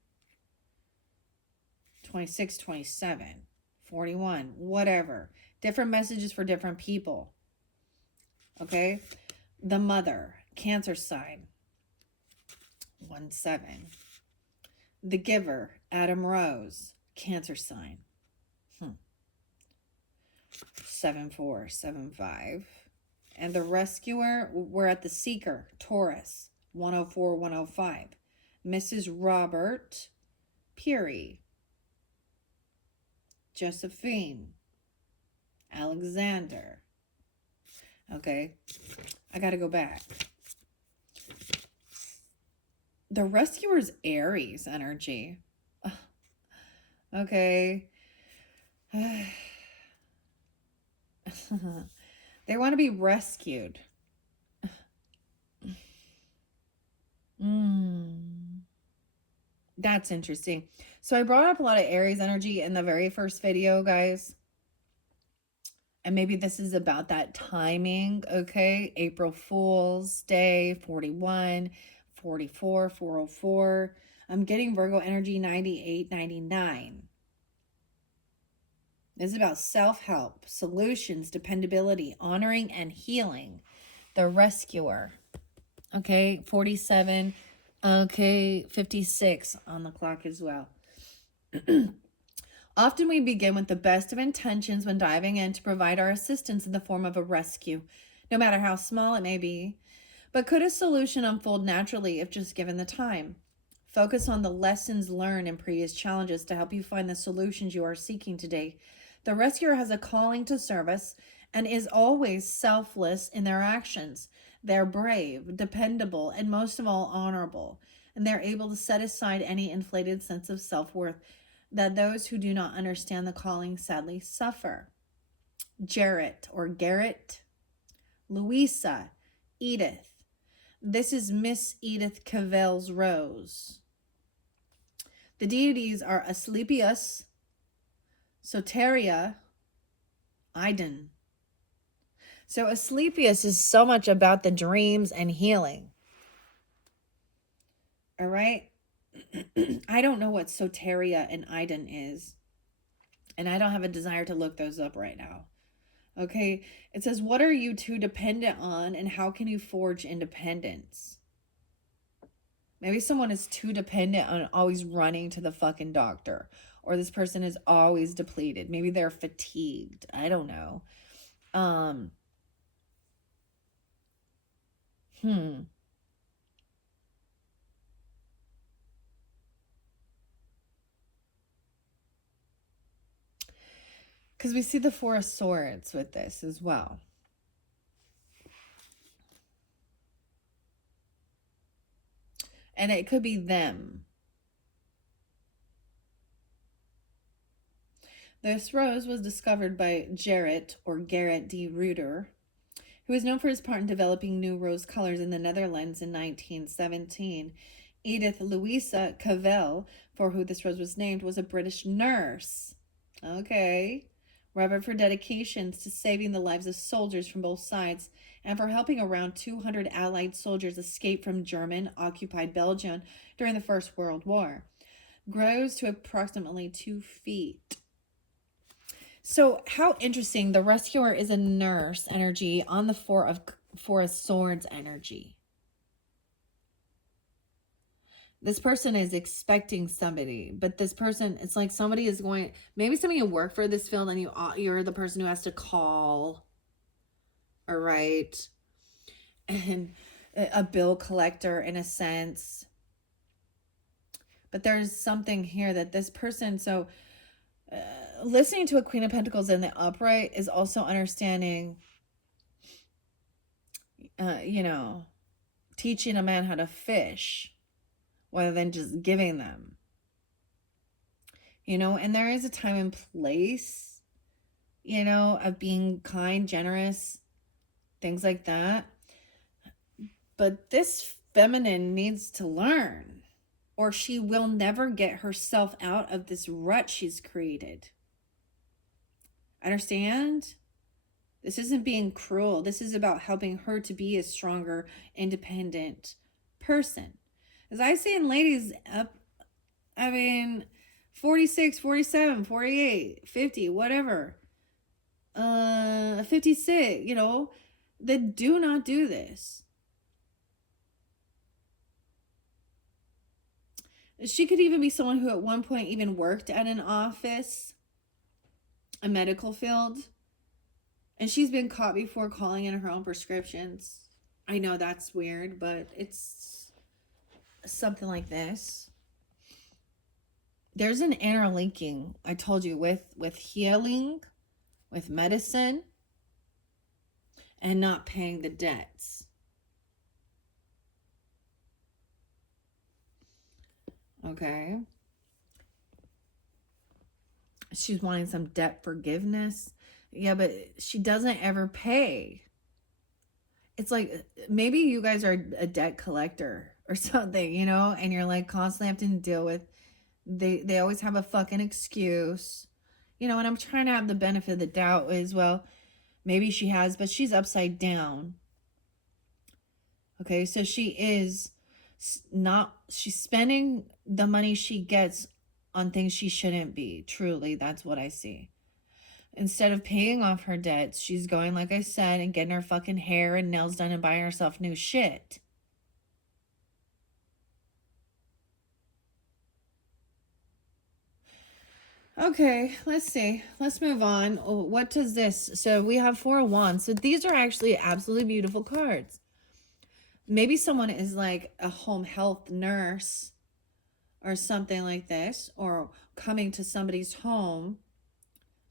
26, 27, 41, whatever. Different messages for different people. Okay? The mother, Cancer sign, 1-7. The giver, Adam Rose, Cancer sign, 7-4, 7-5. And the rescuer, we're at the seeker, Taurus, 104, 105. Mrs. Robert Peary, Josephine, Alexander. Okay, I gotta go back. The rescuer's Aries energy. Okay. They want to be rescued. That's interesting. So I brought up a lot of Aries energy in the very first video, guys. And maybe this is about that timing, okay? April Fool's Day, 41, 44, 404. I'm getting Virgo energy 98, 99. This is about self-help, solutions, dependability, honoring, and healing. The rescuer. Okay, 47. Okay, 56 on the clock as well. Often we begin with the best of intentions when diving in to provide our assistance in the form of a rescue, no matter how small it may be. But could a solution unfold naturally if just given the time? Focus on the lessons learned in previous challenges to help you find the solutions you are seeking today. The rescuer has a calling to service and is always selfless in their actions. They're brave, dependable, and most of all, honorable. And they're able to set aside any inflated sense of self-worth that those who do not understand the calling sadly suffer. Jarrett or Garrett, Louisa, Edith. This is Miss Edith Cavell's rose. The deities are Asclepius, Soteria, Idun. So Asclepius is so much about the dreams and healing. All right? I don't know what Soteria and Idun is. And I don't have a desire to look those up right now. Okay? It says, what are you two dependent on and how can you forge independence? Maybe someone is too dependent on always running to the fucking doctor. Or this person is always depleted. Maybe they're fatigued. I don't know. Because we see the Four of Swords with this as well. And it could be them. This rose was discovered by Gerrit de Ruyter, who is known for his part in developing new rose colors in the Netherlands in 1917. Edith Louisa Cavell, for who this rose was named, was a British nurse. Okay. Revered for dedications to saving the lives of soldiers from both sides and for helping around 200 Allied soldiers escape from German-occupied Belgium during the First World War. Grows to approximately 2 feet. So how interesting. The rescuer is a nurse energy on the Four of Swords energy. This person is expecting somebody, but this person, it's like somebody is going, maybe some of you work for this field and you're the person who has to call, all right, and a bill collector in a sense. But there's something here that this person, so listening to a Queen of Pentacles in the upright is also understanding, teaching a man how to fish rather than just giving them. And there is a time and place, of being kind, generous, things like that. But this feminine needs to learn, or she will never get herself out of this rut she's created. Understand? This isn't being cruel. This is about helping her to be a stronger, independent person. As I say in ladies, 46, 47, 48, 50, whatever. 56, that do not do this. She could even be someone who at one point even worked at an office, a medical field, and she's been caught before calling in her own prescriptions. I know that's weird, but it's something like this. There's an interlinking, I told you, with healing, with medicine, and not paying the debts. Okay. She's wanting some debt forgiveness. Yeah, but she doesn't ever pay. It's like maybe you guys are a debt collector or something, and you're like constantly having to deal with, they always have a fucking excuse, and I'm trying to have the benefit of the doubt as well. Maybe she has, but she's upside down. Okay, so she's spending the money she gets on things she shouldn't be. Truly, that's what I see. Instead of paying off her debts, she's going, like I said, and getting her fucking hair and nails done and buying herself new shit. Okay, let's see. Let's move on. Oh, what does this? So we have 4 of Wands. So these are actually absolutely beautiful cards. Maybe someone is like a home health nurse or something like this, or coming to somebody's home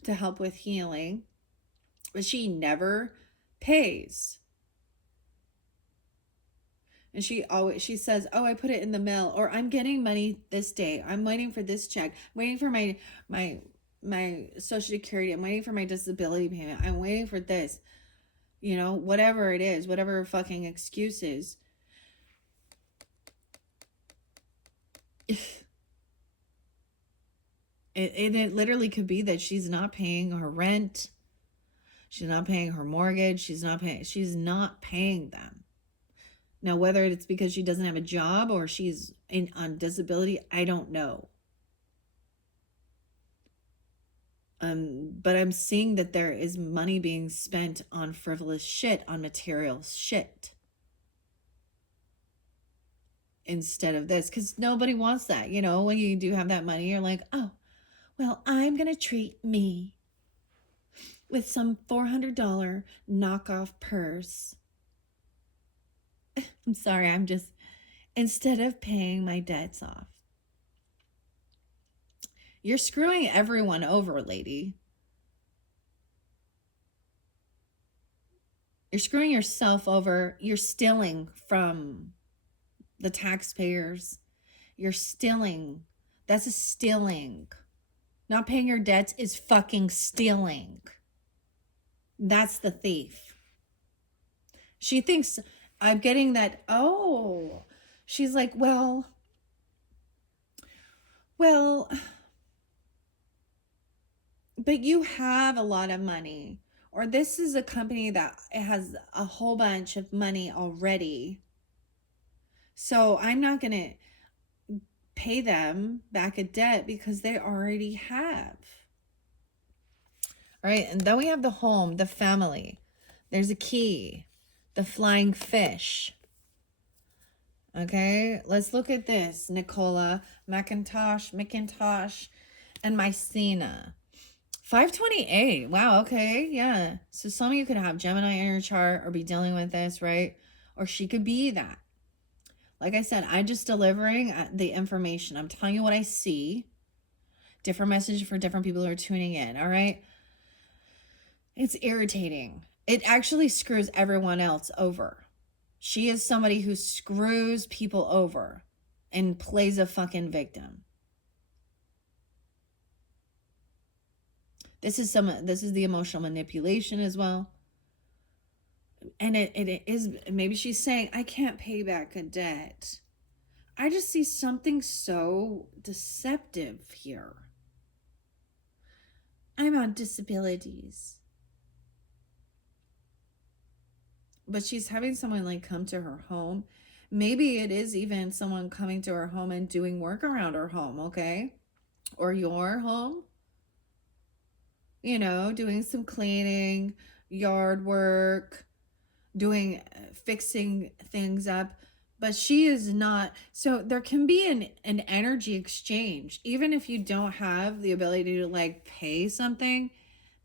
to help with healing, but she never pays. And she says, oh, I put it in the mail, or I'm getting money this day. I'm waiting for this check. I'm waiting for my Social Security. I'm waiting for my disability payment. I'm waiting for this. Whatever it is, whatever fucking excuses. It literally could be that she's not paying her rent. She's not paying her mortgage. She's not paying them. Now, whether it's because she doesn't have a job or she's on disability, I don't know. But I'm seeing that there is money being spent on frivolous shit, on material shit, instead of this, because nobody wants that. When you do have that money, you're like, oh, well, I'm going to treat me with some $400 knockoff purse. I'm sorry, instead of paying my debts off. You're screwing everyone over, lady. You're screwing yourself over. You're stealing from the taxpayers. You're stealing. That's a stealing. Not paying your debts is fucking stealing. That's the thief. She thinks I'm getting that. Oh, she's like, well, but you have a lot of money. Or this is a company that has a whole bunch of money already. So I'm not going to pay them back a debt because they already have. All right. And then we have the home, the family. There's a key, the flying fish. Okay. Let's look at this. Nicola, McIntosh, and Mycena. 528. Wow. Okay. Yeah. So some of you could have Gemini in your chart or be dealing with this, right? Or she could be that. Like I said, I'm just delivering the information. I'm telling you what I see. Different message for different people who are tuning in. All right. It's irritating. It actually screws everyone else over. She is somebody who screws people over and plays a fucking victim. This is the emotional manipulation as well. And it is, maybe she's saying, I can't pay back a debt. I just see something so deceptive here. I'm on disabilities. But she's having someone like come to her home. Maybe it is even someone coming to her home and doing work around her home, okay? Or your home. You know, doing some cleaning, yard work, fixing things up. But she is not. So there can be an energy exchange. Even if you don't have the ability to like pay something,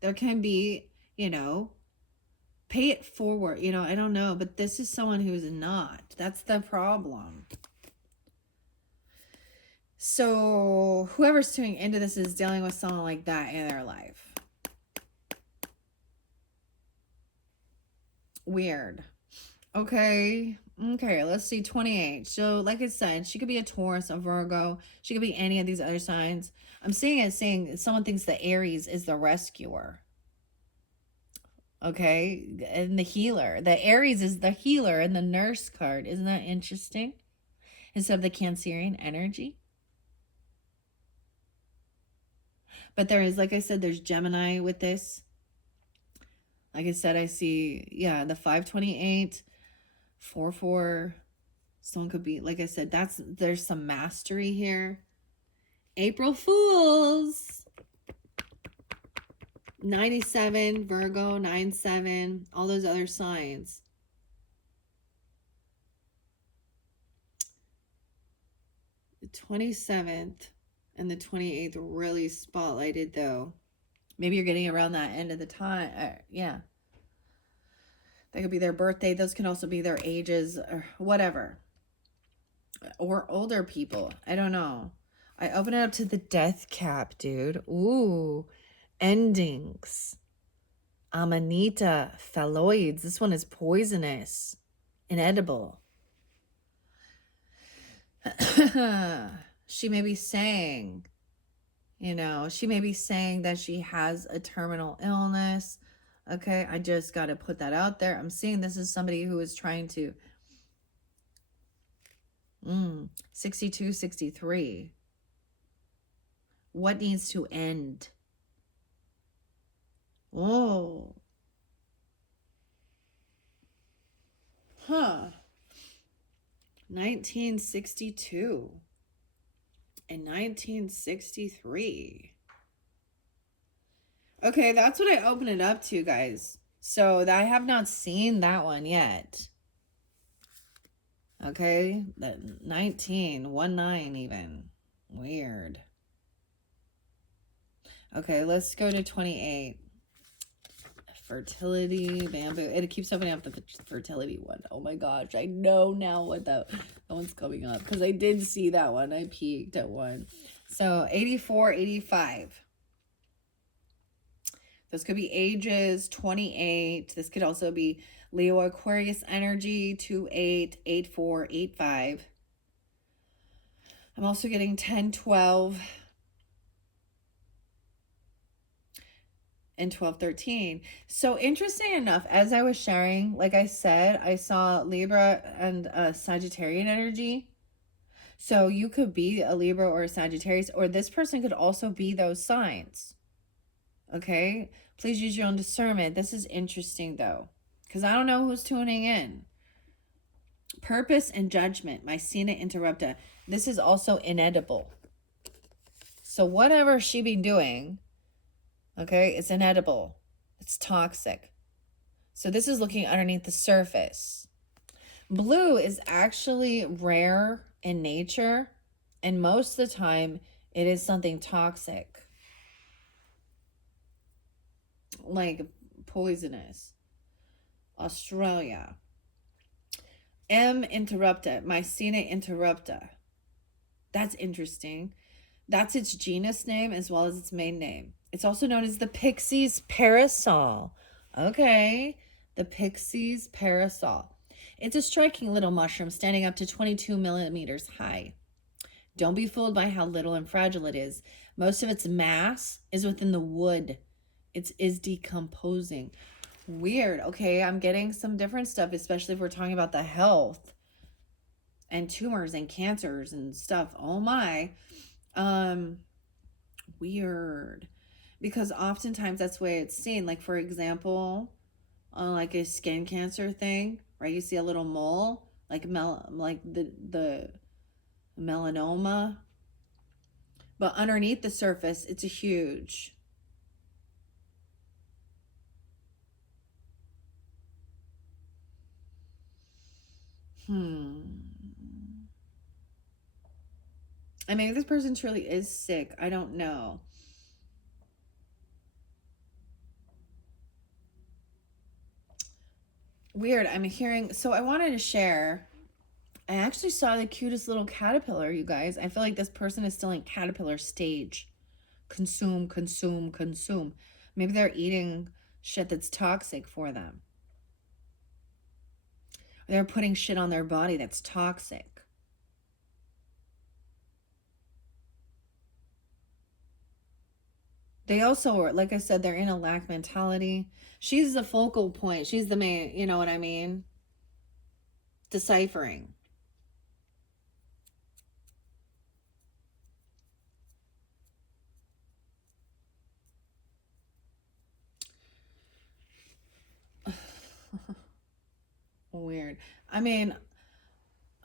there can be, pay it forward. I don't know. But this is someone who's not. That's the problem. So whoever's tuning into this is dealing with someone like that in their life. Weird. Okay, let's see. 28. So like I said, she could be a Taurus, a Virgo. She could be any of these other signs. I'm seeing it saying someone thinks the Aries is the rescuer. Okay, and the healer. The Aries is the healer and the nurse card. Isn't that interesting? Instead of the Cancerian energy. But there is, like I said, there's Gemini with this. Like I said, I see, the 528, 4-4. Someone could be, like I said, there's some mastery here. April Fools. 97, Virgo, 9-7, all those other signs. The 27th and the 28th really spotlighted, though. Maybe you're getting around that end of the time. Yeah. That could be their birthday. Those can also be their ages or whatever. Or older people. I don't know. I open it up to the death cap, dude. Ooh. Endings. Amanita. Phalloids. This one is poisonous. Inedible. She may be saying, she may be saying that she has a terminal illness. Okay, I just got to put that out there. I'm seeing this is somebody who is trying to 62, 63. What needs to end? Oh. 1962 and 1963. Okay, that's what I open it up to, guys. So I have not seen that one yet. Okay, that 19 even. Weird. Okay, let's go to 28. Fertility, bamboo. It keeps opening up the fertility one. Oh my gosh, I know now what that one's coming up because I did see that one. I peeked at one. So 84, 85. Those could be ages. 28. This could also be Leo Aquarius energy. 28, 84, 85. I'm also getting 10, 12. in 1213. So interesting enough, as I was sharing, like I said, I saw Libra and Sagittarian energy. So you could be a Libra or a Sagittarius, or this person could also be those signs. Okay? Please use your own discernment. This is interesting though, because I don't know who's tuning in. Purpose and judgment, Mycena interrupta. This is also inedible. So whatever she be doing, okay, it's inedible. It's toxic. So this is looking underneath the surface. Blue is actually rare in nature, and most of the time it is something toxic, like poisonous. Australia. M interrupta, Mycena interrupta. That's interesting. That's its genus name as well as its main name. It's also known as the Pixie's parasol. Okay, the Pixie's parasol. It's a striking little mushroom standing up to 22 millimeters high. Don't be fooled by how little and fragile it is. Most of its mass is within the wood. It is decomposing. Weird. Okay, I'm getting some different stuff, especially if we're talking about the health and tumors and cancers and stuff. Oh my. Weird. Because oftentimes that's the way it's seen. Like, for example, like a skin cancer thing, right? You see a little mole, like the melanoma, but underneath the surface, it's a huge. I mean, this person truly is sick. I don't know. Weird. I'm hearing. So I wanted to share. I actually saw the cutest little caterpillar, you guys. I feel like this person is still in caterpillar stage. Consume, consume, consume. Maybe they're eating shit that's toxic for them. They're putting shit on their body that's toxic. They also are, like I said, they're in a lack mentality. She's the focal point. She's the main, you know what I mean? Deciphering. Weird. I mean,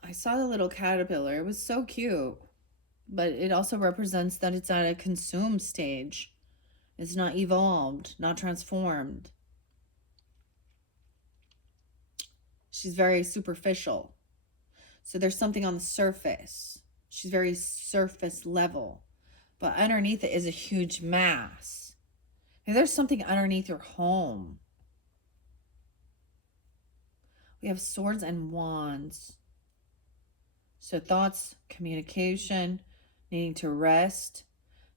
I saw the little caterpillar. It was so cute. But it also represents that it's at a consume stage. It's not evolved, not transformed. She's very superficial. So there's something on the surface. She's very surface level. But underneath it is a huge mass. And there's something underneath your home. We have swords and wands. So thoughts, communication, needing to rest.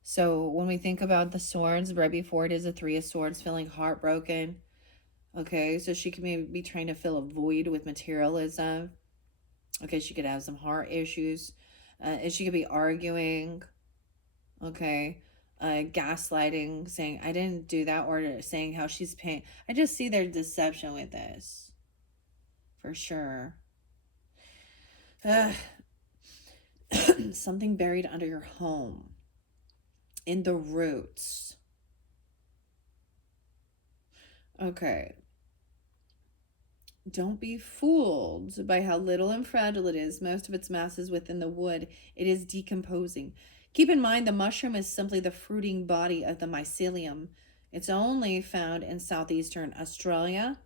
So when we think about the swords, right before it is a 3 of swords, feeling heartbroken. Okay, so she could maybe be trying to fill a void with materialism. Okay, she could have some heart issues. And she could be arguing. Okay, gaslighting, saying, I didn't do that, or saying how she's paying. I just see their deception with this. For sure. Something buried under your home. In the roots. Okay. Don't be fooled by how little and fragile it is. Most of its mass is within the wood. It is decomposing. Keep in mind the mushroom is simply the fruiting body of the mycelium. It's only found in southeastern Australia,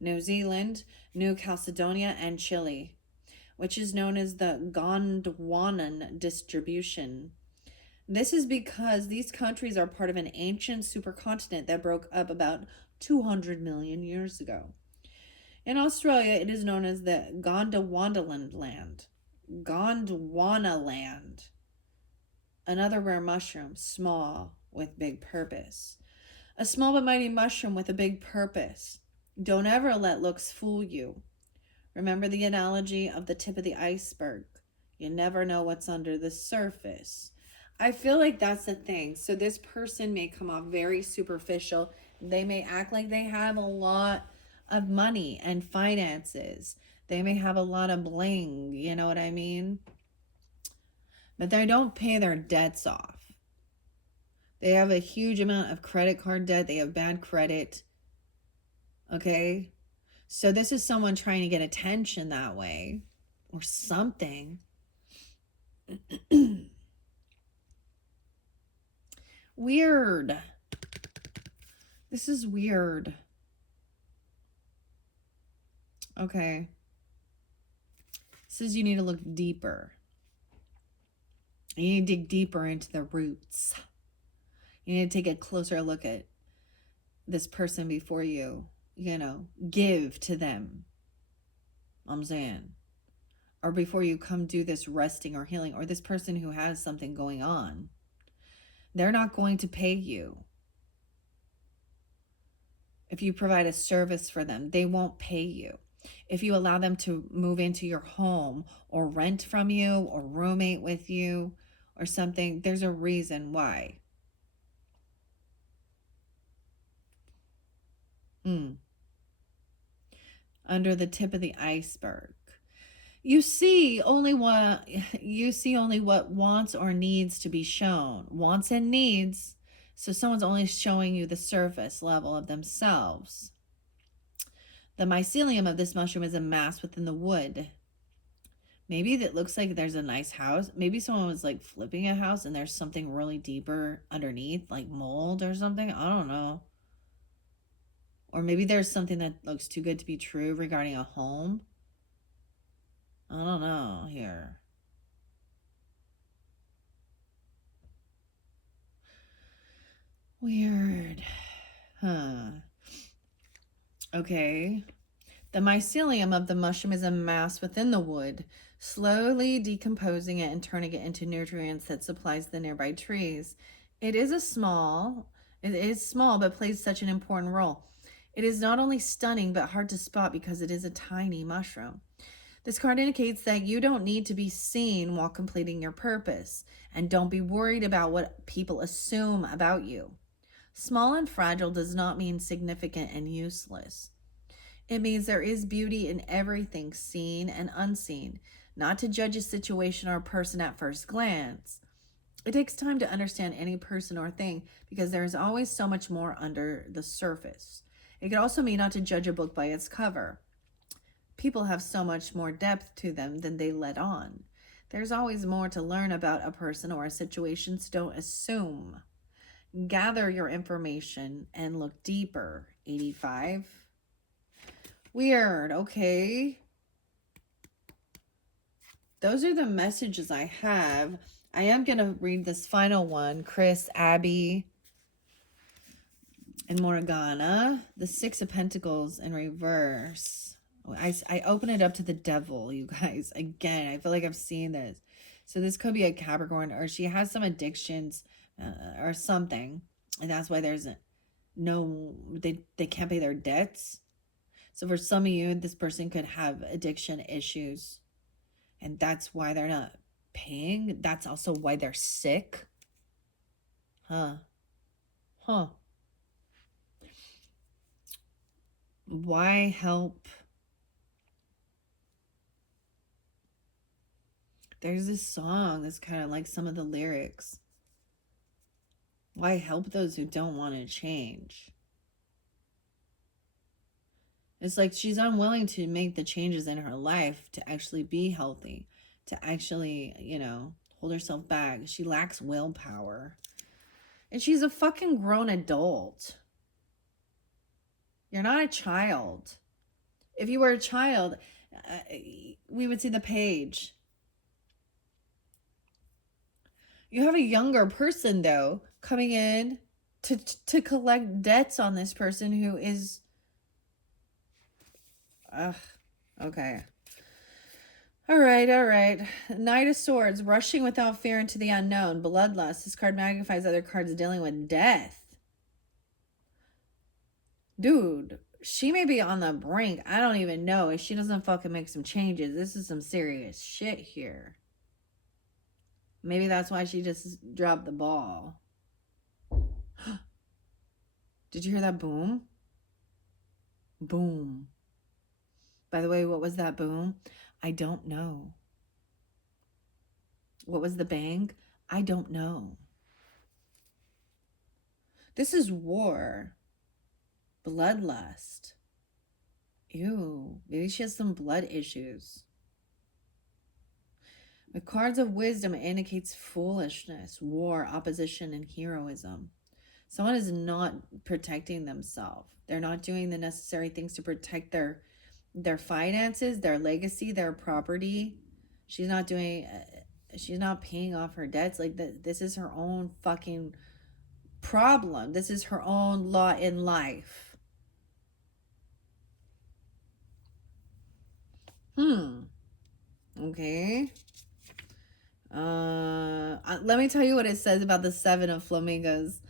New Zealand, New Caledonia, and Chile, which is known as the Gondwanan distribution. This is because these countries are part of an ancient supercontinent that broke up about 200 million years ago. In Australia, it is known as the Gondwanaland land. Gondwanaland. Another rare mushroom, small with big purpose. A small but mighty mushroom with a big purpose. Don't ever let looks fool you. Remember the analogy of the tip of the iceberg. You never know what's under the surface. I feel like that's the thing. So this person may come off very superficial. They may act like they have a lot of money and finances. They may have a lot of bling, you know what I mean? But they don't pay their debts off. They have a huge amount of credit card debt. They have bad credit. Okay? So this is someone trying to get attention that way or something. Weird. This is weird. Okay. It says you need to look deeper. You need to dig deeper into the roots. You need to take a closer look at this person before you, give to them. I'm saying. Or before you come do this resting or healing, or this person who has something going on. They're not going to pay you. If you provide a service for them, they won't pay you. If you allow them to move into your home or rent from you or roommate with you or something, there's a reason why. Under the tip of the iceberg. You see only what wants or needs to be shown. Wants and needs. So someone's only showing you the surface level of themselves. The mycelium of this mushroom is a mass within the wood. Maybe that looks like there's a nice house. Maybe someone was like flipping a house and there's something really deeper underneath, like mold or something. I don't know. Or maybe there's something that looks too good to be true regarding a home. I don't know here. Weird. Huh. Okay. The mycelium of the mushroom is a mass within the wood, slowly decomposing it and turning it into nutrients that supplies the nearby trees. It is small, but plays such an important role. It is not only stunning, but hard to spot because it is a tiny mushroom. This card indicates that you don't need to be seen while completing your purpose, and don't be worried about what people assume about you. Small and fragile does not mean significant and useless. It means there is beauty in everything seen and unseen, not to judge a situation or a person at first glance. It takes time to understand any person or thing because there is always so much more under the surface. It could also mean not to judge a book by its cover. People have so much more depth to them than they let on. There's always more to learn about a person or a situation, so don't assume. Gather your information and look deeper. 85. Weird. Okay. Those are the messages I have. I am going to read this final one. Chris, Abby, and Morgana. The Six of Pentacles in reverse. I open it up to the devil, you guys. Again, I feel like I've seen this. So this could be a Capricorn, or she has some addictions or something. And that's why there's they can't pay their debts. So for some of you, this person could have addiction issues. And that's why they're not paying. That's also why they're sick. Huh. Why help? There's this song that's kind of like some of the lyrics. Why help those who don't want to change? It's like she's unwilling to make the changes in her life to actually be healthy, to actually, hold herself back. She lacks willpower. And she's a fucking grown adult. You're not a child. If you were a child, we would see the page. You have a younger person, though, coming in to collect debts on this person who is... okay. All right. Knight of Swords, rushing without fear into the unknown. Bloodlust. This card magnifies other cards dealing with death. Dude, she may be on the brink. I don't even know. If she doesn't fucking make some changes, this is some serious shit here. 9 of Swords, rushing without fear into the unknown. Bloodlust. This card magnifies other cards dealing with death. Dude, she may be on the brink. I don't even know. If she doesn't fucking make some changes, this is some serious shit here. Maybe that's why she just dropped the ball. Did you hear that boom? Boom. By the way, what was that boom? I don't know. What was the bang? I don't know. This is war. Bloodlust. Ew. Maybe she has some blood issues. The cards of wisdom indicates foolishness, war, opposition, and heroism. Someone is not protecting themselves. They're not doing the necessary things to protect their finances, their legacy, their property. She's not doing. She's not paying off her debts. Like this is her own fucking problem. This is her own lot in life. Okay. Let me tell you what it says about the Seven of Flamingos.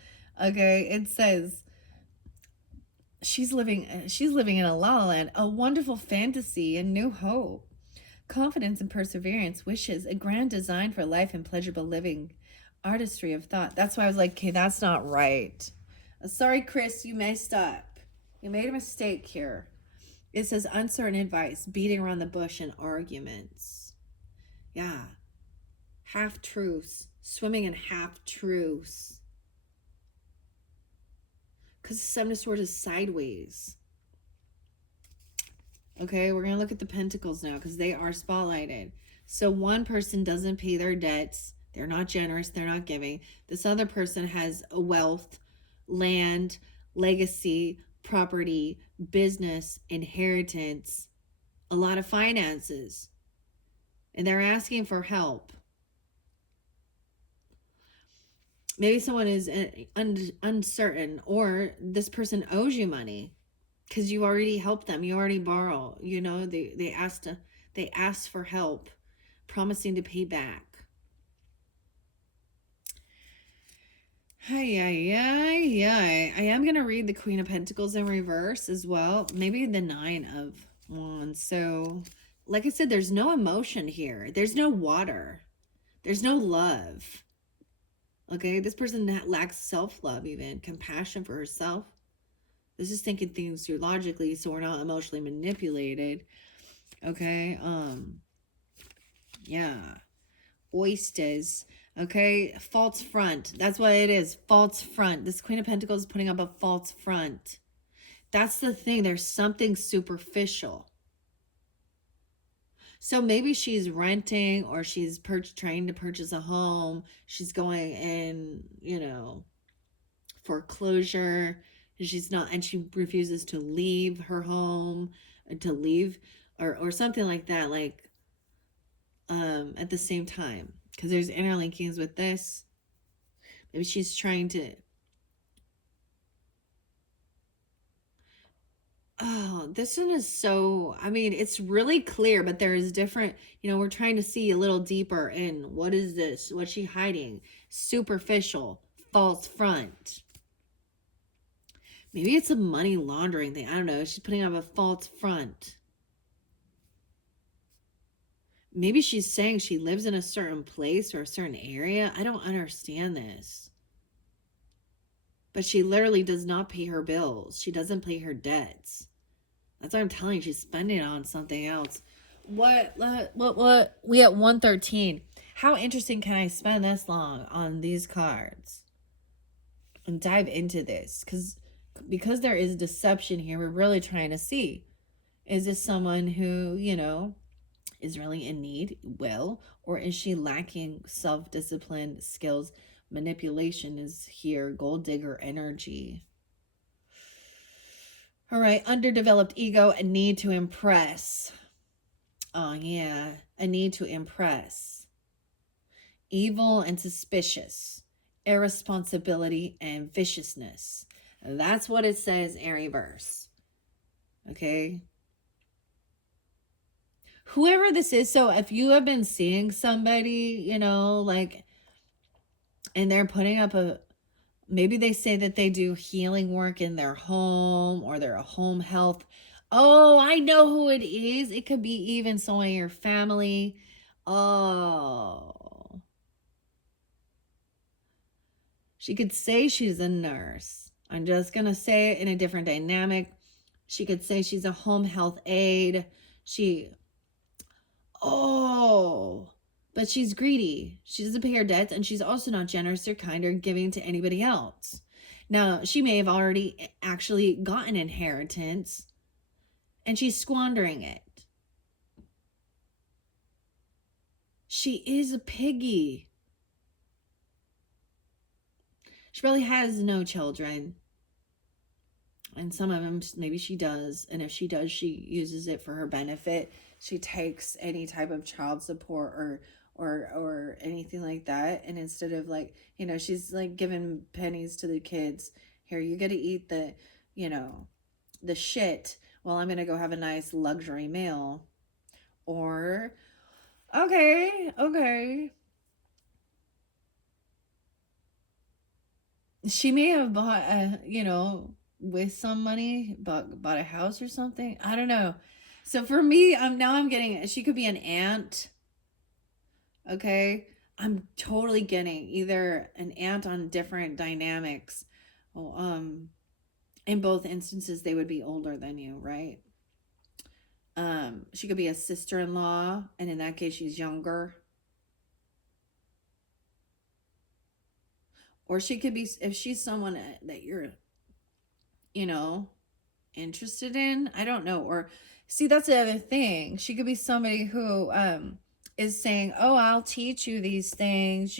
Okay, it says she's living in a la la land, a wonderful fantasy and new hope, confidence and perseverance, wishes, a grand design for life and pleasurable living, artistry of thought. That's why I was like, okay, that's not right. Sorry, Chris, you messed up. You made a mistake here. It says uncertain advice, beating around the bush, and arguments. Yeah. Half-truths. Swimming in half-truths. Because the Seven of Swords is sideways. Okay, we're going to look at the Pentacles now because they are spotlighted. So one person doesn't pay their debts. They're not generous. They're not giving. This other person has a wealth, land, legacy, property, business, inheritance, a lot of finances. And they're asking for help. Maybe someone is uncertain, or this person owes you money because you already helped them. You already borrow. You know, they asked for help, promising to pay back. I am going to read the Queen of Pentacles in reverse as well. Maybe the Nine of Wands. So, like I said, there's no emotion here. There's no water. There's no love. Okay, this person lacks self-love, even compassion for herself. This is thinking things through logically, so we're not emotionally manipulated. Okay, yeah. Oysters. Okay, false front. That's what it is. False front. This Queen of Pentacles is putting up a false front. That's the thing. There's something superficial. So maybe she's renting, or she's trying to purchase a home. She's going in, you know, foreclosure. She's not, and she refuses to leave her home, to leave, or something like that. Like, at the same time, because there's interlinkings with this. Maybe she's trying to. Oh, this one is so, I mean, it's really clear, but there is different, you know, we're trying to see a little deeper in what is this? What's she hiding? Superficial, false front. Maybe it's a money laundering thing. I don't know. She's putting up a false front. Maybe she's saying she lives in a certain place or a certain area. I don't understand this. But she literally does not pay her bills. She doesn't pay her debts. That's what I'm telling you. She's spending it on something else. What? We at 113. How interesting can I spend this long on these cards? And dive into this. Because there is deception here, we're really trying to see. Is this someone who, you know, is really in need? Or is she lacking self-discipline, skills? Manipulation is here. Gold digger energy. All right, underdeveloped ego, a need to impress. Oh, yeah, a need to impress. Evil and suspicious. Irresponsibility and viciousness. That's what it says in reverse. Okay? Whoever this is, so if you have been seeing somebody, you know, like, and they're putting up maybe they say that they do healing work in their home, or they're a home health. Oh, I know who it is. It could be even someone in your family. Oh, She could say she's a nurse. I'm just going to say it in a different dynamic. She could say she's a home health aide. Oh, but she's greedy. She doesn't pay her debts, and she's also not generous or kind or giving to anybody else. Now, she may have already actually gotten inheritance, and she's squandering it. She is a piggy. She probably has no children. And some of them, maybe she does. And if she does, she uses it for her benefit. She takes any type of child support or anything like that. And instead of like, she's like giving pennies to the kids. Here, you get to eat the, the shit while I'm going to go have a nice luxury meal. Or, okay. She may have bought, with some money, bought a house or something. I don't know. So for me, I'm getting, she could be an aunt. Okay. I'm totally getting either an aunt on different dynamics. Oh, in both instances, they would be older than you, right? She could be a sister-in-law, and in that case, she's younger. Or she could be, if she's someone that you're, interested in. I don't know. Or see, that's the other thing. She could be somebody who is saying, "Oh, I'll teach you these things,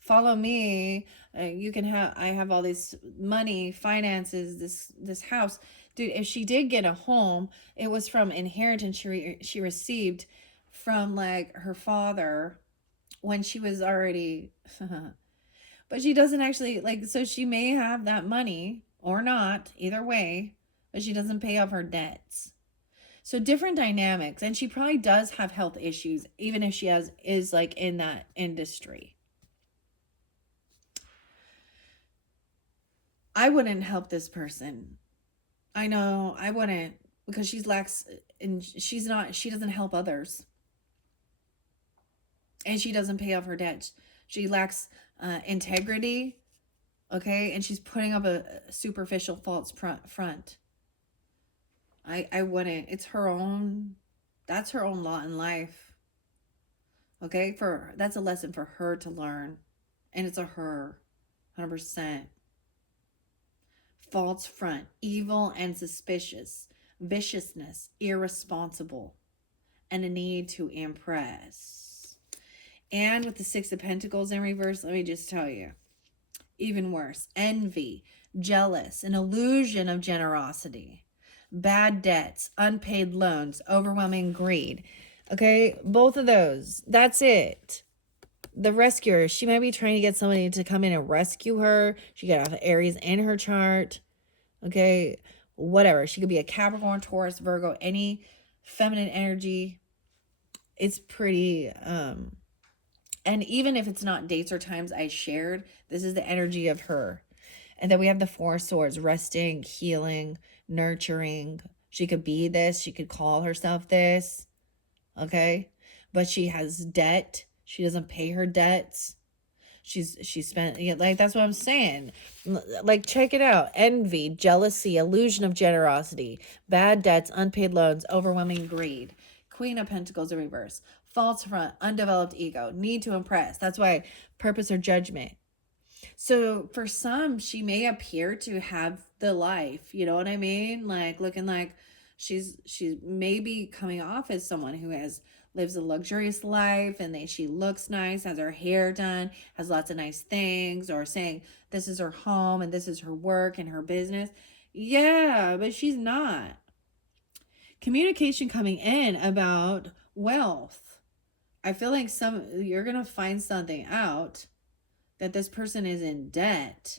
follow me. You can have, I have all this money, finances, this house." Dude, if she did get a home, it was from inheritance she received from like her father when she was already but she doesn't actually like, so she may have that money or not, either way, but she doesn't pay off her debts. So different dynamics, and she probably does have health issues, even if she is like in that industry. I wouldn't help this person. I know I wouldn't, because she lacks, and she doesn't help others, and she doesn't pay off her debts. She lacks integrity, okay, and she's putting up a superficial false front. I wouldn't. It's her own. That's her own lot in life. Okay, that's a lesson for her to learn, and it's a her, 100%. False front, evil and suspicious, viciousness, irresponsible, and a need to impress. And with the Six of Pentacles in reverse, let me just tell you, even worse, envy, jealous, an illusion of generosity, bad debts, unpaid loans, overwhelming greed. Okay, both of those. That's it. The rescuer, she might be trying to get somebody to come in and rescue her. She got off Aries in her chart. Okay, whatever. She could be a Capricorn, Taurus, Virgo, any feminine energy. It's pretty, and even if it's not dates or times I shared, this is the energy of her. And then we have the Four of Swords, resting, healing, nurturing. She could be this. She could call herself this. Okay, but she has debt. She doesn't pay her debts. She's spent, like, that's what I'm saying. Like, check it out. Envy, jealousy, illusion of generosity, bad debts, unpaid loans, overwhelming greed. Queen of Pentacles in reverse. False front, undeveloped ego, need to impress. That's why purpose or judgment. So for some, she may appear to have the life, you know what I mean? Like looking like she's maybe coming off as someone who lives a luxurious life, and she looks nice, has her hair done, has lots of nice things, or saying this is her home and this is her work and her business. Yeah, but she's not. Communication coming in about wealth. I feel like you're going to find something out that this person is in debt.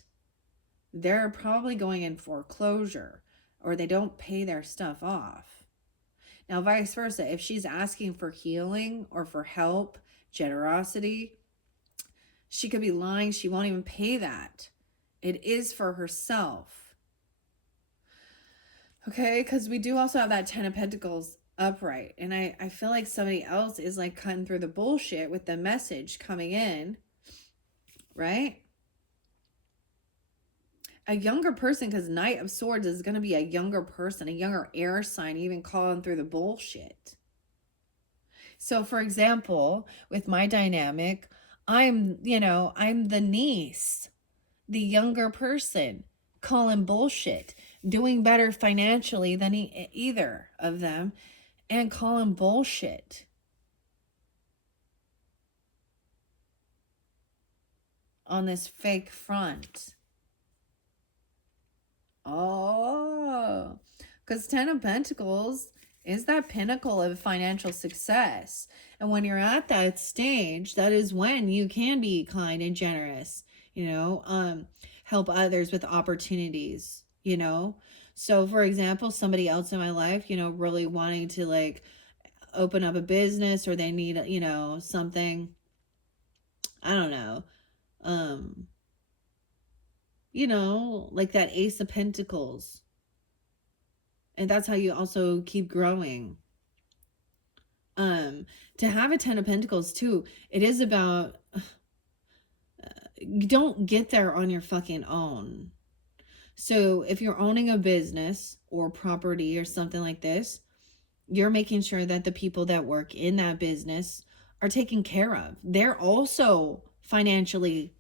They're probably going in foreclosure, or they don't pay their stuff off. Now, vice versa, if she's asking for healing or for help, generosity, she could be lying. She won't even pay that. It is for herself. Okay, because we do also have that Ten of Pentacles upright. And I feel like somebody else is like cutting through the bullshit with the message coming in, right? A younger person, because Knight of Swords is going to be a younger person, a younger air sign, even calling through the bullshit. So, for example, with my dynamic, I'm the niece, the younger person, calling bullshit, doing better financially than either of them, and calling bullshit on this fake front. Oh, because Ten of Pentacles is that pinnacle of financial success. And when you're at that stage, that is when you can be kind and generous, help others with opportunities. So for example, somebody else in my life, really wanting to like open up a business, or they need, something, I don't know, like that Ace of Pentacles. And that's how you also keep growing. To have a Ten of Pentacles too, it is about, you don't get there on your fucking own. So if you're owning a business or property or something like this, you're making sure that the people that work in that business are taken care of. They're also financially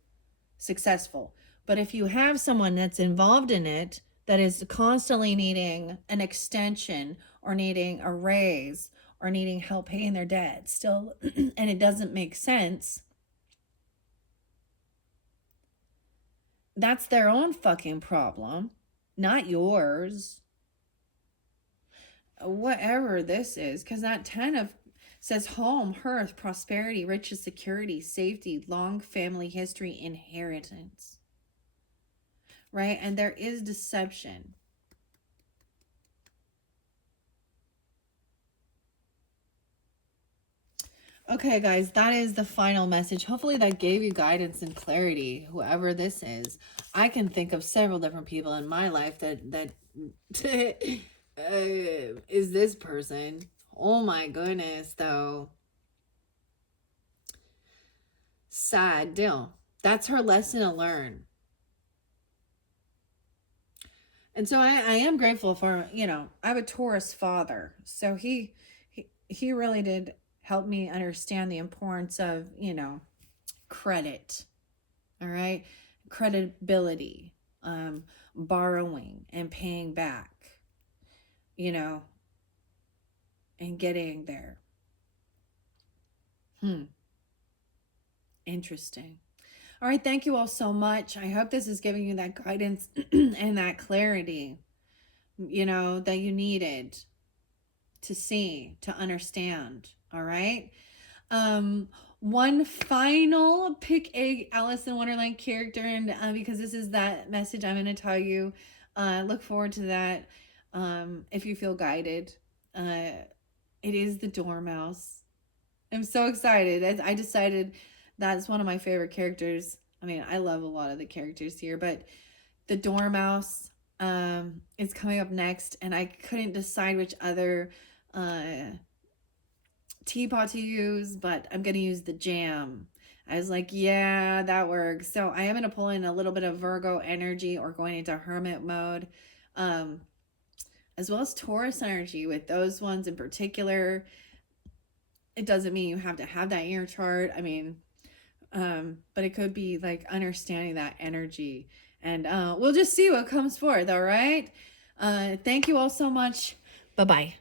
successful. But if you have someone that's involved in it that is constantly needing an extension or needing a raise or needing help paying their debt still, and it doesn't make sense, that's their own fucking problem, not yours. Whatever this is, because that 10 of says home, hearth, prosperity, riches, security, safety, long family history, inheritance. Right? And there is deception. Okay, guys, that is the final message. Hopefully that gave you guidance and clarity, whoever this is. I can think of several different people in my life that is this person. Oh my goodness, though. Sad deal. That's her lesson to learn. And so I am grateful for, I have a Taurus father. So he really did help me understand the importance of, credit. All right? Credibility, borrowing and paying back, and getting there. Interesting. All right, thank you all so much. I hope this is giving you that guidance and that clarity, that you needed to see, to understand. All right. One final pick a Alice in Wonderland character, and because this is that message I'm going to tell you, look forward to that. If you feel guided, it is the Dormouse. I'm so excited. I decided that's one of my favorite characters. I mean, I love a lot of the characters here, but the Dormouse is coming up next, and I couldn't decide which other teapot to use, but I'm going to use the jam. I was like, yeah, that works. So I am going to pull in a little bit of Virgo energy or going into hermit mode, as well as Taurus energy with those ones in particular. It doesn't mean you have to have that in your chart. I mean, but it could be like understanding that energy, and we'll just see what comes forth. All right. Thank you all so much. Bye-bye.